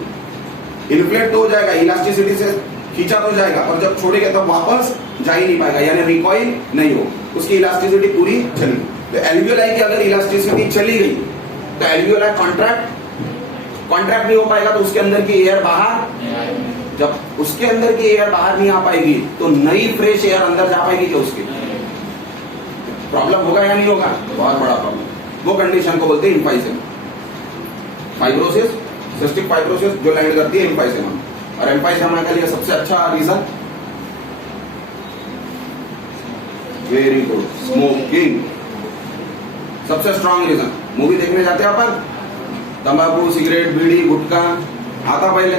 इन्फ्लेट तो हो जाएगा, इलास्टिसिटी से खींचा तो जाएगा, पर जब छोड़ेगा तब वापस जा ही नहीं पाएगा, यानी रिकॉइल नहीं हो, उसकी इलास्टिसिटी पूरी चली। तो एल्वियोलाई की अगर इलास्टिसिटी चली गई तो एल्वियोलाई कॉन्ट्रैक्ट नहीं हो पाएगा, तो उसके अंदर की एयर बाहर जब उसके अंदर की एयर बाहर नहीं आ पाएगी तो नई फ्रेश एयर अंदर जा पाएगी क्या? उसकी प्रॉब्लम होगा या नहीं होगा? बहुत बड़ा प्रॉब्लम। वो कंडीशन को बोलते हैं एम्फाइसेमा। फाइब्रोसिस, सिस्टिक फाइब्रोसिस जो लैंड करती है एम्फाइसेमा। और एम्फाइसेमा के लिए सबसे अच्छा रीजन, वेरी गुड, स्मोकिंग। सबसे स्ट्रॉन्ग रीजन। मूवी देखने जाते हैं अपन, तंबाकू, सिगरेट, बीड़ी, गुटखा आता पहले,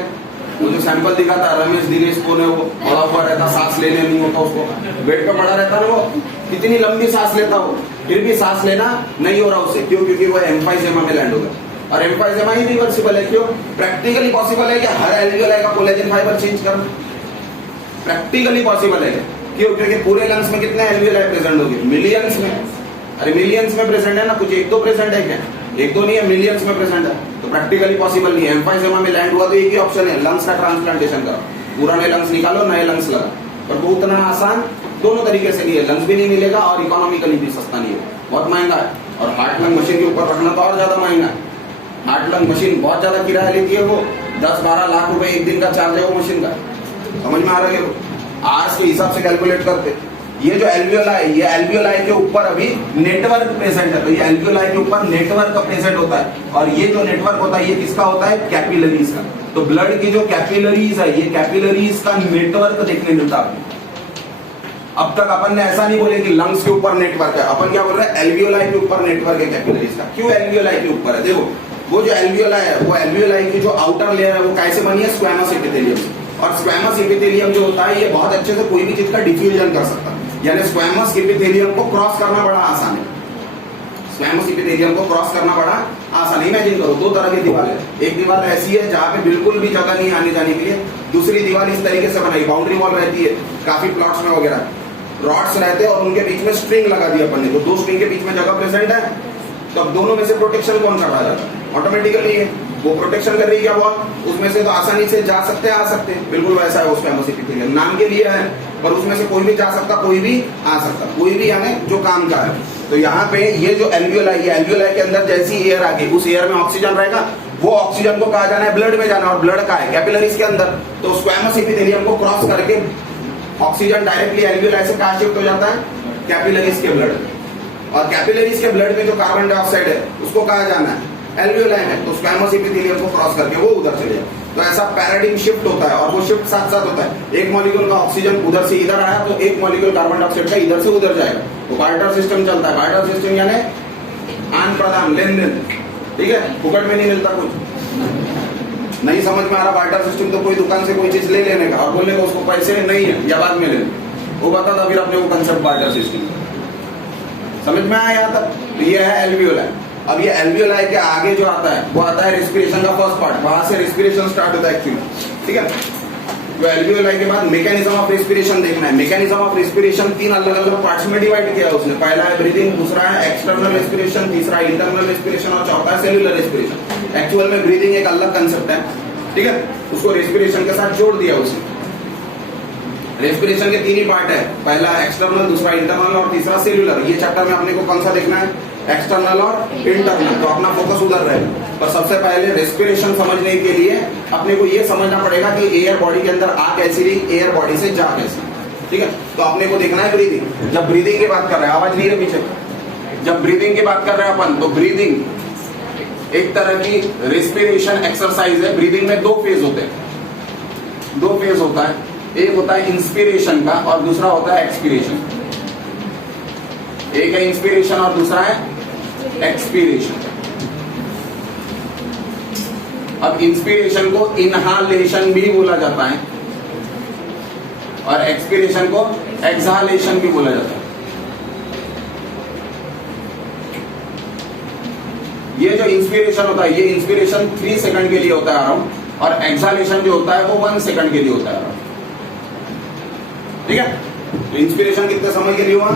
वो जो सैंपल दिखा था रमेश दिनेश को ने, वो पड़ा हुआ रहता, सांस लेने नहीं होता उसको, बेड पे पड़ा रहता ना, वो कितनी लंबी सांस लेता हो, फिर भी सांस लेना नहीं हो रहा उससे। क्यों? क्योंकि वो एम्फाइसेमा में लैंड होगा। और एम्फाइसेमा ही रिवर्सिबल है। क्यों? प्रैक्टिकली पॉसिबल है कि हर एल्वियोलाई का कोलेजन फाइबर चेंज करना प्रैक्टिकली पॉसिबल है। क्यों? क्योंकि पूरे लंग्स में कितने एल्वियोलाई प्रेजेंट होंगे? मिलियंस में। अरे मिलियंस में प्रेजेंट है ना, कुछ एक दो प्रेजेंट है क्या? एक दो नहीं है, मिलियंस में प्रेजेंट है। तो प्रैक्टिकली पॉसिबल नहीं है। एम्फाइसेमा में लैंड हुआ तो एक ही ऑप्शन है, लंग्स का ट्रांसप्लांटेशन करो, पुराने लंग्स निकालो, नए लंग्स लगा। पर वो उतना आसान दोनों तरीके से नहीं है, लंग्स भी नहीं मिलेगा और इकोनॉमिकली भी सस्ता नहीं है, बहुत महंगा है। और हार्ट लंग मशीन के ऊपर रखना तो और ज्यादा महंगा है। हार्ट लंग मशीन बहुत ज्यादा किराया लेती है, वो 10-12 लाख रुपए एक दिन का चार्ज है वो मशीन का। समझ में आ रहा है? आर्स के हिसाब से कैलकुलेट करते। ये जो एल्वियोलाई, ये एल्वियोलाई के ऊपर अभी नेटवर्क प्रेजेंट है, तो ये एल्वियोलाई के ऊपर नेटवर्क प्रेजेंट होता है। और ये जो नेटवर्क होता है ये किसका होता है? कैपिलरीज का। तो ब्लड की जो कैपिलरीज है, ये कैपिलरीज का नेटवर्क देखने मिलता है। अब तक अपन ने ऐसा नहीं बोले कि लंग्स के ऊपर नेटवर्क है, अपन क्या बोल रहे हैं? एल्वियोलाई के ऊपर नेटवर्क है कैपिलरीज का। क्यों एल्वियोलाई के ऊपर है? देखो, वो जो एल्वियोलाई है, वो एल्वियोलाई की जो आउटर लेयर है वो कैसे बनी है? स्क्वैमस एपिथेलियम से। और स्क्वैमस एपिथेलियम जो होता है ये बहुत अच्छे से कोई भी चीज का डिफ्यूजन कर सकता है। यानी स्क्वैमस एपिथेलियम को क्रॉस करना बड़ा आसान है। स्क्वैमस एपिथेलियम को क्रॉस करना बड़ा आसान है। इमेजिन करो, दो तरह की दीवार है। एक दीवार ऐसी है जहां पे बिल्कुल भी जगह नहीं आने जाने के लिए, दूसरी दीवार इस तरीके से बनाई, बाउंड्री वॉल रहती है काफी प्लॉट्स में वगैरह, रॉड्स रहते हैं और उनके बीच में स्ट्रिंग लगा दी अपन ने। तो दो स्ट्रिंग के बीच में जगह प्रेजेंट है, तो अब दोनों में से प्रोटेक्शन कौन कर रहा है? ऑटोमेटिकली है वो प्रोटेक्शन कर रही है क्या वॉल? उसमें से तो आसानी से जा सकते हैं, आ सकते हैं, बिल्कुल वैसा है। स्क्वैमस एपिथेलियम नाम के लिए है, पर उसमें से कोई भी जा सकता, कोई भी आ सकता, कोई भी यानी जो काम का है। तो यहाँ पे ये जो एल्वियोलाई, ये एल्वियोलाई के अंदर जैसी एयर आ गई, उस एयर में ऑक्सीजन रहेगा, वो ऑक्सीजन को कहा जाना है ब्लड में जाना, और ब्लड का है कैपिलरीज के अंदर। तो स्क्वैमस एपिथेलियम को क्रॉस करके ऑक्सीजन डायरेक्टली एल्वियोलाई से कहां शिफ्ट हो जाता है? कैपिलरीज के ब्लड में। और कैपिलरीज के ब्लड में जो कार्बन डाइऑक्साइड है उसको कहा जाना है एल्वियोलाई में। तो स्क्वैमस एपिथेलियम को क्रॉस करके वो उधर चले जाए। तो ऐसा पैराडिग्म शिफ्ट होता है, और वो शिफ्ट साथ साथ होता है। एक मॉलिक्यूल का ऑक्सीजन उधर से इधर आया तो एक मॉलिक्यूल कार्बन डाइऑक्साइड का इधर से उधर जाएगा। तो बार्टर सिस्टम चलता है। बार्टर सिस्टम यानी आदान प्रदान, लेन देन, ठीक है, फुकट में नहीं मिलता कुछ। नहीं समझ में आ रहा बार्टर सिस्टम तो कोई दुकान से कोई चीज ले लेने का और बोलने का उसको पैसे नहीं है या बाद में लेने, वो बता था फिर अपने को कंसेप्ट बार्टर सिस्टम। समझ में आया यहाँ तक? तो ये है एल्वियोलाई। अब ये एल्वियोलाई के आगे जो आता है वो आता है रेस्पिरेशन का फर्स्ट पार्ट, वहां से रेस्पिरेशन स्टार्ट होता है एक्चुअली, ठीक है। तो एल्वियोलाई के बाद मैकेनिज्म ऑफ रेस्पिरेशन देखना है। मैकेनिज्म ऑफ रेस्पिरेशन 3 अलग अलग पार्ट्स में डिवाइड किया है उसने। पहला है ब्रीदिंग, दूसरा है एक्सटर्नल रेस्पिरेशन, तीसरा है इंटरनल रेस्पिरेशन और चौथा है सेल्युलर रेस्पिरेशन। एक्चुअल में ब्रीदिंग एक अलग कंसेप्ट है, ठीक है, उसको रेस्पिरेशन के साथ जोड़ दिया उसने। रेस्पिरेशन के 3 ही पार्ट है, पहला एक्सटर्नल, दूसरा इंटरनल और तीसरा सेल्युलर। ये चैप्टर में अपने को कौन सा देखना है? एक्सटर्नल और इंटरनल। तो अपना फोकस उधर रहेगा। पर सबसे पहले रेस्पिरेशन समझने के लिए अपने को ये समझना पड़ेगा कि एयर बॉडी के अंदर आ कैसी रही, एयर बॉडी से जा कैसी, ठीक है। तो अपने को देखना है ब्रीदिंग। जब ब्रीदिंग की बात कर रहे हैं, आवाज नहीं है पीछे, जब ब्रीदिंग की बात कर रहे हैं अपन, तो ब्रीदिंग एक तरह की रेस्पिरेशन एक्सरसाइज है। ब्रीदिंग में 2 फेज होते हैं, 2 फेज होता है। एक होता है इंस्पिरेशन का और दूसरा होता है एक्सपिरेशन। एक है इंस्पिरेशन और दूसरा है एक्सपिरेशन। अब इंस्पिरेशन को इनहालेशन भी बोला जाता है और एक्सपिरेशन को एक्सहालेशन भी बोला जाता है। ये जो इंस्पिरेशन होता है, ये इंस्पिरेशन 3 सेकंड के लिए होता है अराउंड, और एक्सहालेशन जो होता है वो 1 सेकंड के लिए होता है अराउंड, ठीक है। तो इंस्पिरेशन कितने समय के लिए हुआ?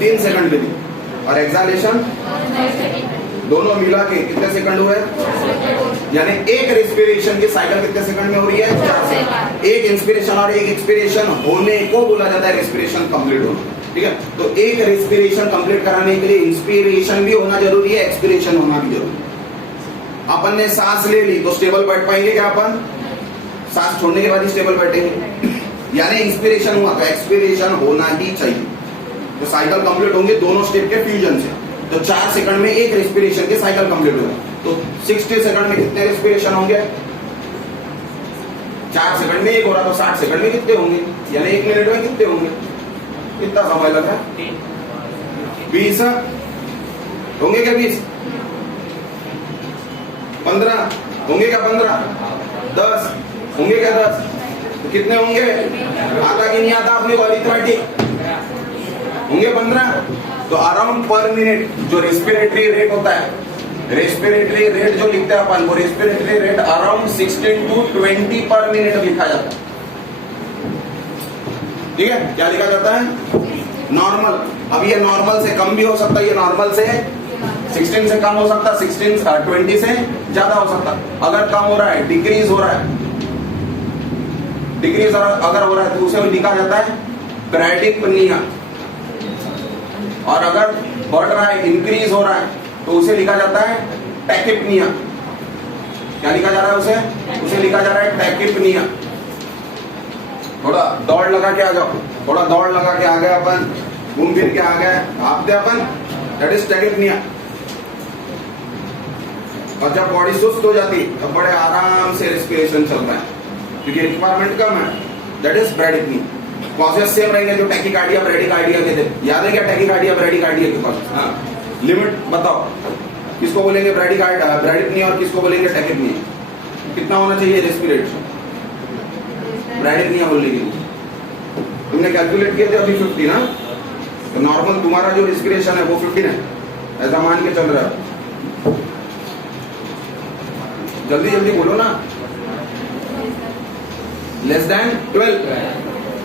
3 सेकंड के लिए, और एक्सहालेशन दोनों मिला के कितने सेकंड हुए? यानी एक रेस्पिरेशन की साइकिल कितने सेकंड में हो रही है? 4 सेकंड। एक इंस्पिरेशन और एक एक्सपिरेशन होने को बोला जाता है रेस्पिरेशन कंप्लीट होना, ठीक है। तो एक रेस्पिरेशन कंप्लीट कराने के लिए इंस्पिरेशन भी होना जरूरी है, एक्सपिरेशन होना भी जरूरी है। अपन ने सांस ले ली तो स्टेबल बैठ पाएंगे क्या अपन? सांस छोड़ने के बाद ही स्टेबल बैठेंगे। यानी इंस्पिरेशन हुआ तो एक्सपिरेशन होना ही चाहिए। तो साइकिल कंप्लीट होंगे दोनों स्टेप के फ्यूजन से, तो 4 सेकंड में एक रेस्पिरेशन के साइकिल कंप्लीट होगा। तो 60 सेकंड में कितने रेस्पिरेशन होंगे? 4 सेकंड में एक हो रहा तो 60 सेकंड में कितने होंगे? यानी 1 मिनट में कितने होंगे? कितना समय लग रहा है? 20 होंगे क्या? 20 15 होंगे क्या? 15 10 होंगे क्या? 10 तो कितने होंगे? आता कि नहीं आता अपने को अरिथमेटिक? होंगे 15। तो अराउंड पर मिनट जो रेस्पिरेटरी रेट होता है, रेस्पिरेटरी रेट जो लिखते हैं अपन, वो रेस्पिरेटरी रेट अराउंड 16 to 20 पर मिनट लिखा जाता है। ठीक है, क्या लिखा जाता है? नॉर्मल। अब ये नॉर्मल से कम भी हो सकता है, ये नॉर्मल से 16 से कम हो सकता है, 20 से ज्यादा हो सकता है। अगर कम हो रहा है, डिक्रीज हो रहा है, डिक्रीज अगर हो रहा है तो उसे लिखा जाता है ब्रैडिक्निया। और अगर बढ़ रहा है, इंक्रीज हो रहा है, तो उसे लिखा जाता है टैकिपनिया। क्या लिखा जा रहा है? उसे लिखा जा रहा है टैकिपनिया। थोड़ा दौड़ लगा के आ जाओ, थोड़ा दौड़ लगा के आ गए अपन, घूम फिर के आ गए, भागते अपन, दैट इज टैकिपनिया। और जब बॉडी सुस्त हो जाती तब बड़े आराम से रेस्पिरेशन चलता है क्योंकि रिक्वायरमेंट कम है, दैट इज ब्रैडिक्निया। कॉजेस सेम रहेंगे जो टैकिकार्डिया ब्रैडिकार्डिया के थे। याद है क्या टैकिकार्डिया ब्रैडिकार्डिया के कॉजेस? हाँ, लिमिट बताओ, किसको बोलेंगे ब्रैडिक्निया और किसको बोलेंगे टैकिपनिया? कितना होना चाहिए रेस्पिरेशन? ब्रैडिक्निया बोलने के लिए तुमने कैलकुलेट किए थे अभी 50 ना, तो नॉर्मल तुम्हारा जो रेस्पिरेशन है वो 15 है, ऐसा मान के चल रहा है। जल्दी जल्दी बोलो ना। Less than 12,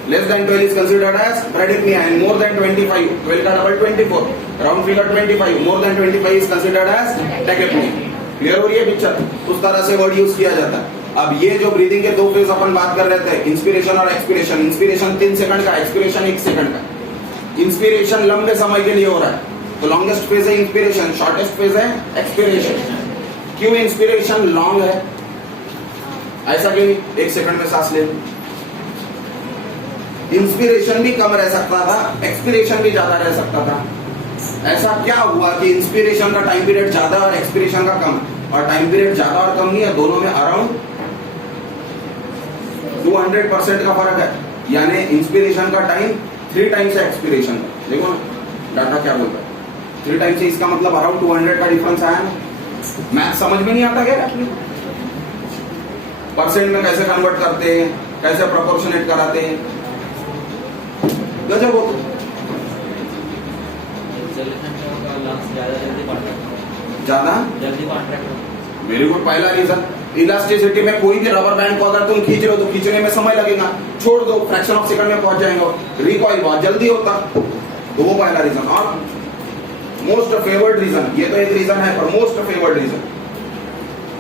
less than 12 is considered as bradypnea and more than 25, 12 का double 24, round figure 25, more than 25 is considered as tachypnea। Clear हो रही है पिक्चर? उस तरह से वर्ड यूज किया जाता है। अब ये जो ब्रीदिंग के 2 फेज अपन बात कर रहे थे, इंस्पिरेशन और एक्सपिरेशन। इंस्पिरेशन 3 सेकंड का, एक्सपिरेशन 1 सेकंड का। इंस्पिरेशन लंबे समय के लिए हो रहा है तो लॉन्गेस्ट फेज है इंस्पिरेशन, शॉर्टेस्ट फेज है एक्सपिरेशन। क्यों इंस्पिरेशन लॉन्ग है? ऐसा क्यों? 1 सेकंड में सांस ले। इंस्पिरेशन भी कम रह सकता था, एक्सपिरेशन भी ज्यादा रह सकता था। ऐसा क्या हुआ कि इंस्पिरेशन का टाइम पीरियड ज्यादा और एक्सपिरेशन का कम? और टाइम पीरियड ज्यादा और कम नहीं है, दोनों में अराउंड 200% का फर्क है। यानी इंस्पिरेशन का टाइम 3 टाइम्स है एक्सपिरेशन का। देखो डाटा क्या बोलता है, 3 टाइम्स से, इसका मतलब अराउंड 200 का डिफरेंस आया ना। मैथ समझ में नहीं आता क्या? परसेंट में कैसे कन्वर्ट करते हैं, कैसे प्रोपोर्शनेट कराते हैं, गजब हो। ज्यादा वेरी गुड। पहला रीजन, इलास्टिसिटी में कोई भी रबर बैंड को अगर तुम खींच रहे हो तो खींचने में समय लगेगा, छोड़ दो फ्रैक्शन ऑफ सेकंड में पहुंच जाएंगे। रिकॉइल बहुत जल्दी होता, तो वो पहला रीजन। और मोस्ट फेवर्ड रीजन, ये तो एक रीजन है, पर मोस्ट फेवर्ड रीजन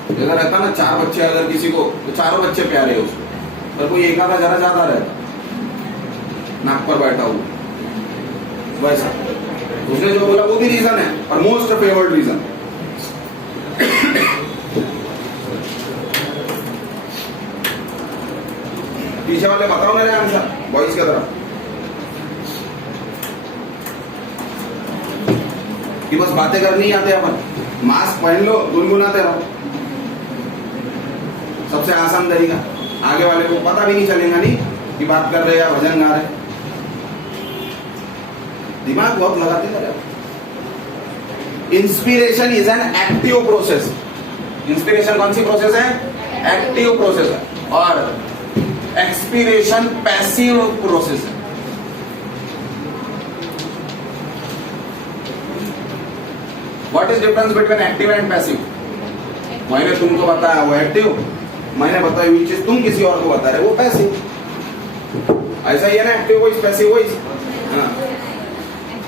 जैसा रहता ना, 4 बच्चे अगर किसी को, तो चारों बच्चे प्यारे उसको, पर कोई एक आधा जरा ज्यादा रहता, नाक पर बैठा हुआ वैसा। उसने जो बोला वो भी रीजन है, और मोस्ट फेवर्ड रीजन। पीछे वाले बताओ मेरे आंसर, बॉयज की तरफ, कि बस बातें करनी आते अपन, मास्क पहन लो, गुनगुनाते रहो, सबसे आसान तरीका। आगे वाले को पता भी नहीं चलेगा नहीं कि बात कर रहे या भजन गा रहे। दिमाग बहुत लगाते रहे। Inspiration is an active process. Inspiration कौन सी प्रोसेस है? एक्टिव प्रोसेस है। और एक्सपीरेशन पैसिव प्रोसेस है। What is difference between active and passive? मैंने तुमको बताया वो एक्टिव, मैंने बताया ये चीज तुम किसी और को बता रहे वो पैसिव। ऐसा ही है ना, एक्टिव वॉइस पैसिव वॉइस।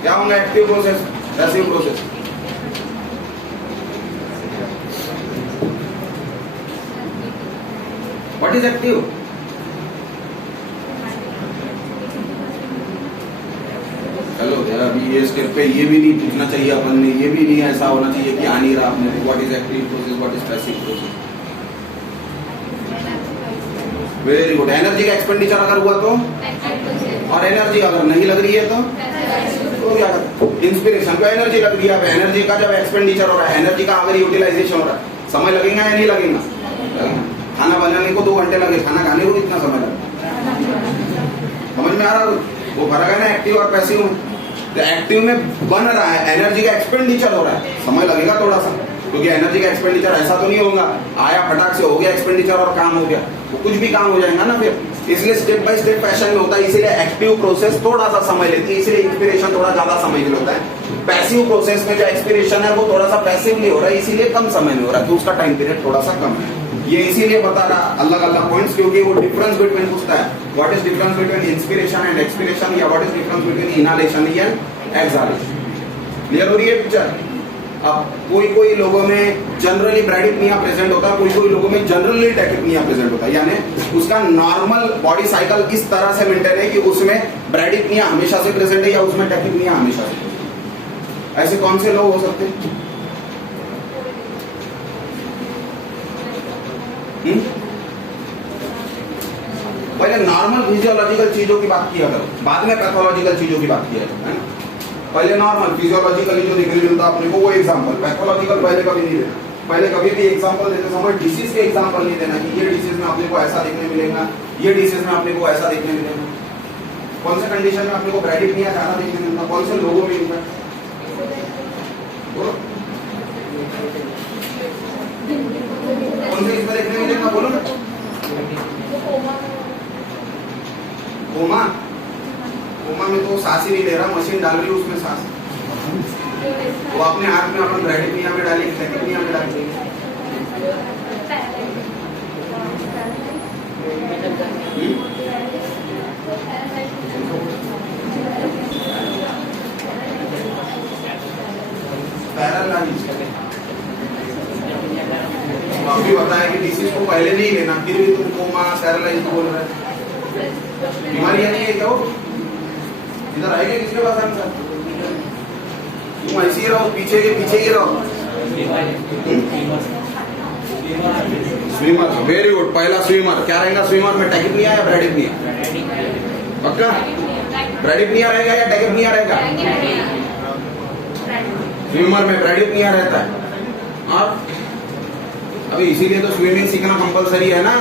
क्या होगा active process, passive process? What is active? चलो अभी ये स्टेप पे ये भी नहीं पूछना चाहिए अपन ने, ये भी नहीं ऐसा होना चाहिए कि आ नहीं रहा आपने। What is active process, what is passive process? Very good. Energy का एक्सपेंडिचर अगर हुआ तो, और एनर्जी अगर नहीं लग रही है तो क्या करते? इंस्पिरेशन को एनर्जी लग रही है। अब एनर्जी का जब एक्सपेंडिचर हो रहा है, एनर्जी का अगर यूटिलाइजेशन हो रहा है, समय लगेगा या नहीं लगेगा? खाना बनाने को 2 घंटे लगे, खाना खाने को कितना समय लगे? समझ में आ रहा है? वो फर्क है ना एक्टिव और पैसिव में। तो एक्टिव में बन रहा है, एनर्जी का एक्सपेंडिचर हो रहा है, समय लगेगा थोड़ा सा, क्योंकि एनर्जी का एक्सपेंडिचर ऐसा तो नहीं होगा आया फटाक से हो गया एक्सपेंडिचर और काम हो गया, वो कुछ भी काम हो जाएगा ना फिर। इसलिए स्टेप बाय स्टेप फैशन में होता है, इसीलिए एक्टिव प्रोसेस थोड़ा सा समय लेती है, इसलिए इंस्पिरेशन थोड़ा ज्यादा समय में होता है। पैसिव प्रोसेस में जो एक्सपिरेशन है वो थोड़ा सा पैसिवली हो रहा है, इसीलिए कम समय में हो रहा है, तो उसका टाइम पीरियड थोड़ा सा कम है। ये इसीलिए बता रहा अलग अलग पॉइंट्स, क्योंकि वो डिफरेंस बिटवीन पूछता है, what is difference between inspiration and expiration, या what is difference between inhalation and exhalation. Clear हो रही है पिक्चर? अब कोई लोगों में जनरली ब्रैडिपनिया प्रेजेंट होता है, कोई लोगों में जनरली टैकिपनिया प्रेजेंट होता है, यानी उसका नॉर्मल बॉडी साइकिल इस तरह से मेंटेन है कि उसमें ब्रैडिपनिया हमेशा से प्रेजेंट है या उसमें टैकिपनिया हमेशा से। ऐसे कौन से लोग हो सकते हैं? पहले नॉर्मल फिजियोलॉजिकल चीजों की बात किया करो, बाद में पैथोलॉजिकल चीजों की बात किया है ना। पहले नॉर्मल फिजियोलॉजिकली जो देखने मिलता अपने को वो एग्जांपल, पैथोलॉजिकल पहले कभी नहीं देना। पहले कभी भी एग्जांपल देते समय डिसीज के एग्जांपल नहीं देना कि ये डिसीज में अपने को ऐसा देखने मिलेगा, ये डिसीज में अपने को ऐसा देखने मिलेगा। कौन से कंडीशन में अपने को ब्रैडिपनिया ज्यादा देखने मिलता, कौन से लोगों में मिलता? कौन से इसमें देखने मिलेगा बोलो ना? कोमा, कोमा में तो सांस ही नहीं ले रहा, मशीन डाल रही है उसमें सांस, वो अपने हाथ में अपन ब्रैडिपनिया में डालेंगे, टैकिपनिया में डालेंगे। पैरालाइज अभी बताया कि डिसीज को पहले नहीं लेना, फिर भी तुम कोमा पैरालाइज बोल रहे हैं। बीमारियां नहीं है क्या? इधर आएंगे किसके पास आंसर? तुम ऐसे ही रहो, पीछे के पीछे ही रहो। Swimmer, very good. पहला स्विमर क्या रहेगा? स्विमर में टैकिपनिया या ब्रैडिपनिया? पक्का ब्रैडिपनिया रहेगा या टैकिपनिया रहेगा? स्विमर में ब्रैडिपनिया रहता है। और अभी इसीलिए तो स्विमिंग सीखना कंपलसरी है ना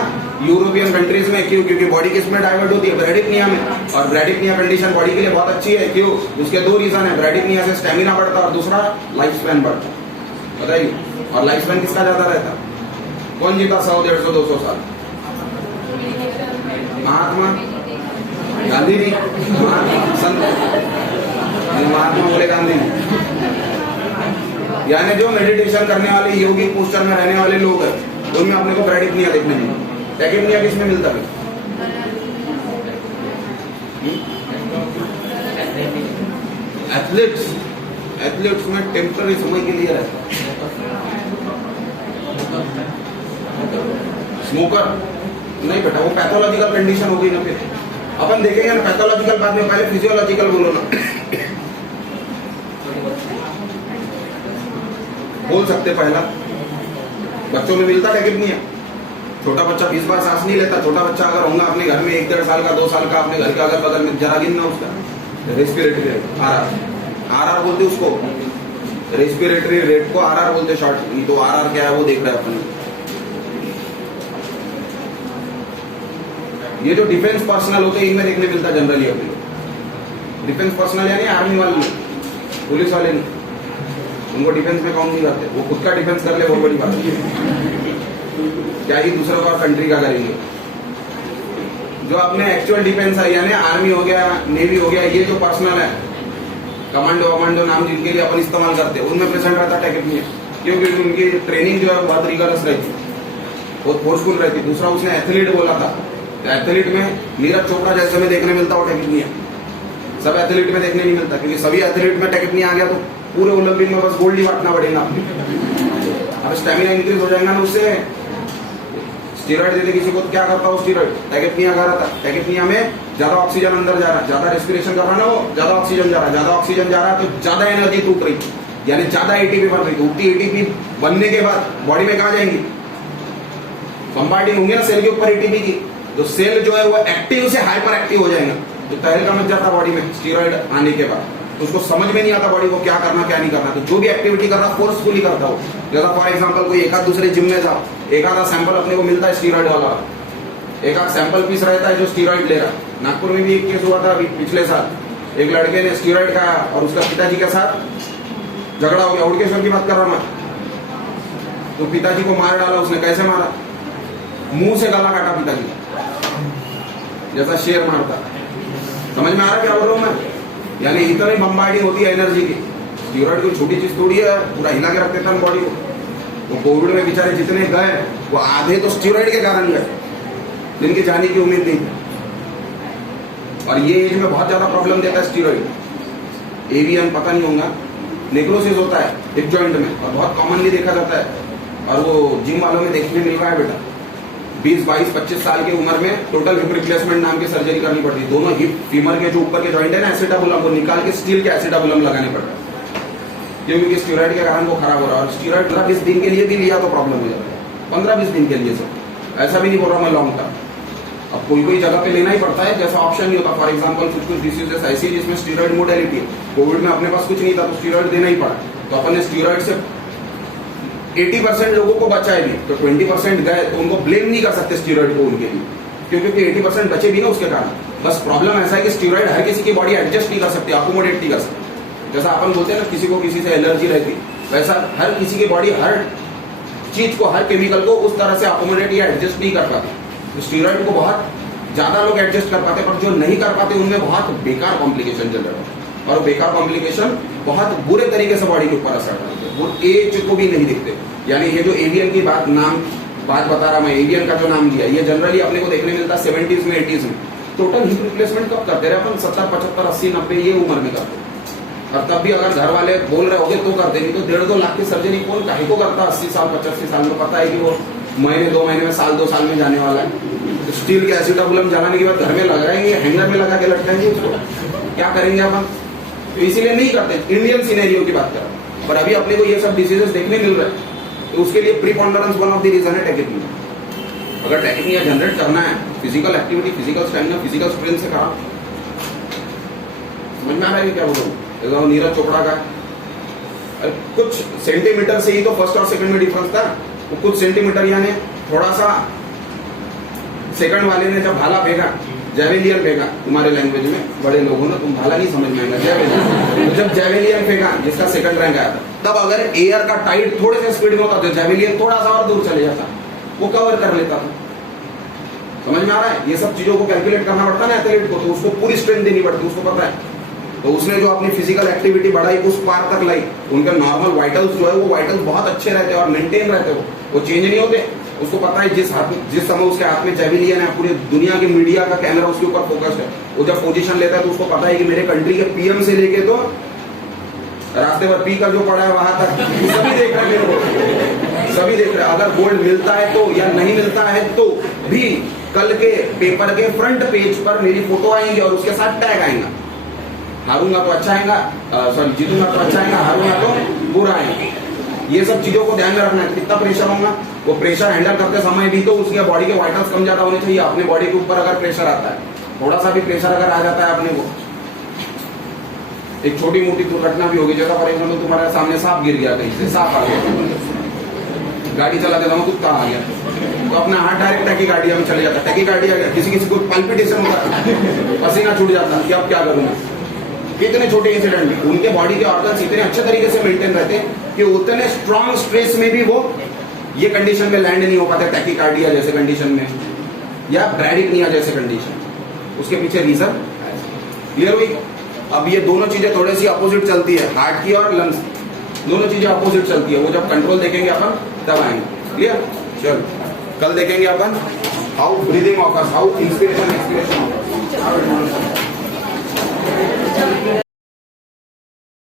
यूरोपियन कंट्रीज में। क्यों? क्योंकि बॉडी किस में डाइवर्ट होती है? ब्रैडिपनिया में। और ब्रैडिपनिया कंडीशन बॉडी के लिए बहुत अच्छी है। क्यों? उसके 2 रीजन है, ब्रैडिपनिया से स्टेमिना बढ़ता है और दूसरा लाइफ स्पैन बढ़ता है। बताइए, और लाइफ स्पैन किसका ज्यादा रहता है? कौन जीता 100, 150, 200 साल? महात्मा गांधी जी, महात्मा बोले गांधी जी, यानी जो मेडिटेशन करने वाले योगिक पोस्चर में रहने वाले लोग हैं उनमें अपने को ब्रैडिपनिया देखने मिलता है। टैकिपनिया किस में मिलता है? एथलीट्स, एथलीट्स में टेम्पररी समय के लिए रहता है। स्मोकर नहीं बेटा, वो पैथोलॉजिकल कंडीशन होगी ना। फिर अपन देखेंगे ना पैथोलॉजिकल, बाद में पहले फिजियोलॉजिकल बोलो ना। बोल सकते पहला बच्चों में मिलता टैकिपनिया। छोटा बच्चा 20 बार सांस नहीं लेता। छोटा बच्चा अगर होगा अपने घर में 1, 1.5 साल का, 2 साल का, अपने घर के अगल बगल में जरा गिनना उसका रेस्पिरेटरी रेट, आरआर बोलते उसको, रेस्पिरेटरी रेट को आरआर बोलते शॉर्ट। तो आरआर क्या है वो देख रहे हैं अपन। ये जो डिफेंस पर्सनल होते हैं इनमें देखने मिलता जनरली। अभी डिफेंस पर्सनल यानी आर्मी वाले, पुलिस वाले नहीं, उनको डिफेंस में काउंट नहीं करते। वो खुद का डिफेंस कर ले बहुत बड़ी बात है, क्या ही दूसरा का कंट्री का करेंगे। जो अपने एक्चुअल डिफेंस है यानी आर्मी हो गया, नेवी हो गया, ये जो पर्सनल है, कमांडो नाम जिनके लिए अपन इस्तेमाल करते हैं, उनमें प्रेजेंट रहता टैकिपनिया। क्योंकि उनकी ट्रेनिंग जो है बहुत रिगरस रहती, बहुत फोर्सफुल रहती। दूसरा उसने एथलीट बोला था, एथलीट में नीरज चोपड़ा जैसे में देखने मिलता वो टैकिपनिया। सब एथलीट में देखने नहीं मिलता, क्योंकि सभी एथलीट में टैकिपनिया आ गया तो पूरे ओलंपिक में बस गोल्ड ही बांटना पड़ेगा। अब स्टेमिना इंक्रीज हो जाएगा ना उससे। स्टीरॉइड देते किसी को, क्या करता है स्टीरॉइड? टैकिपनिया कर रहा था। टैकिपनिया में ज्यादा ऑक्सीजन अंदर जा रहा है, ज्यादा रेस्पिरेशन कर रहा ना, वो ज्यादा ऑक्सीजन जा रहा है, ज्यादा ऑक्सीजन जा रहा है तो ज्यादा एनर्जी टूट रही, यानी ज्यादा एटीपी बन रही। उतनी एटीपी बनने के बाद बॉडी में कहा जाएंगी? बम्बार्डिंग होंगे ना सेल के ऊपर एटीपी की, जो सेल जो है वो एक्टिव से हाइपर एक्टिव हो जाएगा, तो तहलका मच जाता बॉडी में स्टीरॉइड आने के बाद। तो उसको समझ में नहीं आता बॉडी को क्या करना क्या नहीं करना, तो जो भी एक्टिविटी कर रहा फोर्सफुली करता हो। जैसा फॉर एग्जांपल कोई एक आध दूसरे जिम में जाओ, एक आधा सैंपल अपने को मिलता है स्टीरॉइड वाला, एक आध सैंपल पीस रहता है जो स्टीरॉइड ले रहा। नागपुर में भी एक केस हुआ था अभी पिछले साल, एक लड़के ने स्टीरॉइड खाया और उसका पिताजी के साथ झगड़ा हो गया। उड़केश्वर की बात कर रहा मैं, तो पिताजी को मार डाला उसने। कैसे मारा? मुंह से गला काटा पिताजी, जैसा शेर मारता। समझ में आ रहा क्या बोल रहा हूं मैं? यानी इतनी बम्बार्डिंग होती है एनर्जी की। स्टीरॉइड कोई छोटी चीज थोड़ी है, पूरा हिला के रख देता है बॉडी को। वो कोविड में बेचारे जितने गए वो आधे तो स्टीरॉइड के कारण गए, जिनकी जाने की उम्मीद नहीं थी। और ये एज में बहुत ज्यादा प्रॉब्लम देता है स्टीरॉइड। एवीएन पता नहीं होगा, नेक्रोसिस होता है हिप जॉइंट में और बहुत कॉमनली देखा जाता है। और वो जिम वालों में देखने मिल रहा है बेटा, 20, 22, 25 साल की उम्र में टोटल हिप रिप्लेसमेंट नाम की सर्जरी करनी पड़ती है। दोनों हिप फीमर के जो ऊपर के जॉइंट है ना, एसिटाबुलम को निकाल के स्टील के एसिटाबुलम लगाने पड़ता है, क्योंकि स्टीरॉइड के कारण वो खराब हो रहा है। और स्टीरॉइड 15-20 दिन के लिए भी लिया तो प्रॉब्लम हो जाता है, 15-20 दिन के लिए सब। ऐसा भी नहीं बोल रहा मैं लॉन्ग टर्म। अब कोई कोई जगह पे लेना ही पड़ता है, जैसा ऑप्शन नहीं होता। फॉर एग्जाम्पल कुछ डिसीजेस ऐसी है जिसमें स्टीरॉइड मोडेलिटी है। कोविड में अपने पास कुछ नहीं था तो स्टीरॉइड देना ही पड़ा, तो अपन ने स्टीरॉइड से 80% लोगों को बचाए भी, तो 20% गए तो उनको ब्लेम नहीं कर सकते स्टीरॉइड को उनके लिए, क्योंकि 80% बचे भी ना उसके कारण। बस प्रॉब्लम ऐसा है कि स्टीरॉइड हर किसी की बॉडी एडजस्ट नहीं कर सकती, अकोमोडेट नहीं कर सकती। जैसा अपन बोलते हैं ना किसी को किसी से एलर्जी रहती, वैसा हर किसी की बॉडी हर चीज को, हर केमिकल को उस तरह से अकोमोडेट या एडजस्ट नहीं कर पाती। तो स्टीरॉइड को बहुत ज्यादा लोग एडजस्ट कर पाते, पर जो नहीं कर पाते उनमें बहुत बेकार कॉम्प्लिकेशन चल रहा है। और बेकार कॉम्प्लिकेशन बहुत बुरे तरीके से बॉडी के ऊपर असर डालते हैं, वो एज को भी नहीं दिखते। यानी ये जो एवियन की बात बता रहा मैं, एवियन का जो नाम दिया, ये जनरली अपने को देखने मिलता है 70s में 80s में। टोटल हिप रिप्लेसमेंट कब करते रहे अपन? 70, 75, 80, 90 ये उम्र में करते। और तब भी अगर घर वाले बोल रहे होगे तो करते, नहीं तो 1.5-2 लाख की सर्जरी कौन काहे को करता? 80 साल 85 साल में पता है कि वो महीने 2 महीने में, साल 2 साल में जाने वाला है। स्टील के एसिटाबुलम जलाने के बाद घर में लगाएंगे, हैंगर में लगा के लटकाएंगे उसको, क्या करेंगे अपन? तो इसीलिए नहीं करते। इंडियन सिनेरियो की बात कर रहा हूं, पर अभी अपने को ये सब डिसीजेस देखने मिल रहे हैं, तो उसके लिए preponderance one of the reason है टैकिपनिया। अगर टैकिपनिया जनरेट करना है, physical activity, physical stamina, physical strength से कहा। समझ में आ रहा है क्या बोल रहा हूँ? नीरज चोपड़ा का कुछ सेंटीमीटर से ही तो फर्स्ट और सेकंड में डिफरेंस था। तो कुछ सेंटीमीटर यानी थोड़ा सा, सेकंड वाले ने जब भाला फेंका, जैवेलियन फेंका, तुम्हारे लैंग्वेज में बड़े लोगों ने, तुम भाला नहीं समझ में आएगा, जैवेलियन। तो जब जैवेलियन फेंका जिसका सेकंड रैंक आया था, तब अगर एयर का टाइड थोड़े से स्पीड में होता तो जैवेलियन थोड़ा सा और दूर चले जाता, वो कवर कर लेता था। समझ में आ रहा है? ये सब चीजों को कैलकुलेट करना पड़ता है ना एथलीट को, तो उसको पूरी स्ट्रेंथ देनी पड़ती, उसको पता है। तो उसने जो अपनी फिजिकल एक्टिविटी बढ़ाई, उस पार तक लाई, उनके नॉर्मल वाइटल्स जो है वो वाइटल्स बहुत अच्छे रहते हैं और मेंटेन रहते हैं, वो चेंज नहीं होते। उसको पता है जिस समय उसके हाथ में जैवेलियन है, पूरी दुनिया की मीडिया का कैमरा उसके ऊपर फोकस्ड है, वो जब पोजीशन लेता है तो उसको पता है कि मेरे कंट्री के पीएम से लेके तो रास्ते पर पी का जो पड़ा है वहां तक सभी देख रहे हैं, सभी देख रहे हैं। अगर गोल्ड मिलता है तो या नहीं मिलता है तो भी कल के पेपर के फ्रंट पेज पर मेरी फोटो आएंगी और उसके साथ टैग आएगा। हारूंगा तो अच्छा आएगा, सॉरी जीतूंगा तो अच्छा आएगा, हारूंगा तो बुरा आएगा। ये सब चीजों को ध्यान में रखना है। कितना प्रेशर होगा, वो प्रेशर हैंडल करते समय भी तो उसकी बॉडी के वाइटल्स कम ज्यादा होने चाहिए। अपने बॉडी के ऊपर अगर प्रेशर आता है, थोड़ा सा भी प्रेशर अगर आ जाता है अपने को, एक छोटी मोटी दुर्घटना भी होगी। जैसा फॉर एग्जाम्पल तुम्हारे सामने सांप गिर गया, कहीं से सांप आ गया, गाड़ी चलाते समय कुत्ता आ गया, तो अपना हाथ डायरेक्ट टैकीकार्डिया में चले जाता है। टैकीकार्डिया गया, किसी किसी को पल्पिटेशन होता है, पसीना छूट जाता है कि अब क्या करूंगा। कितने छोटे इंसिडेंट, उनके बॉडी के ऑर्गन्स इतने अच्छे तरीके से मेंटेन रहते हैं कि उतने स्ट्रॉन्ग स्ट्रेस में भी वो ये कंडीशन में लैंड नहीं हो पाते, टैकीकार्डिया जैसे कंडीशन में या ब्रैडिकनिया जैसे कंडीशन। उसके पीछे रीजन क्लियर हुई? अब ये दोनों चीजें थोड़ी सी अपोजिट चलती है, हार्ट की और लंग्स, दोनों चीजें अपोजिट चलती है। वो जब कंट्रोल देखेंगे अपन तब आएंगे। क्लियर? चलो कल देखेंगे अपन how breathing occurs, how inspiration expiration occurs.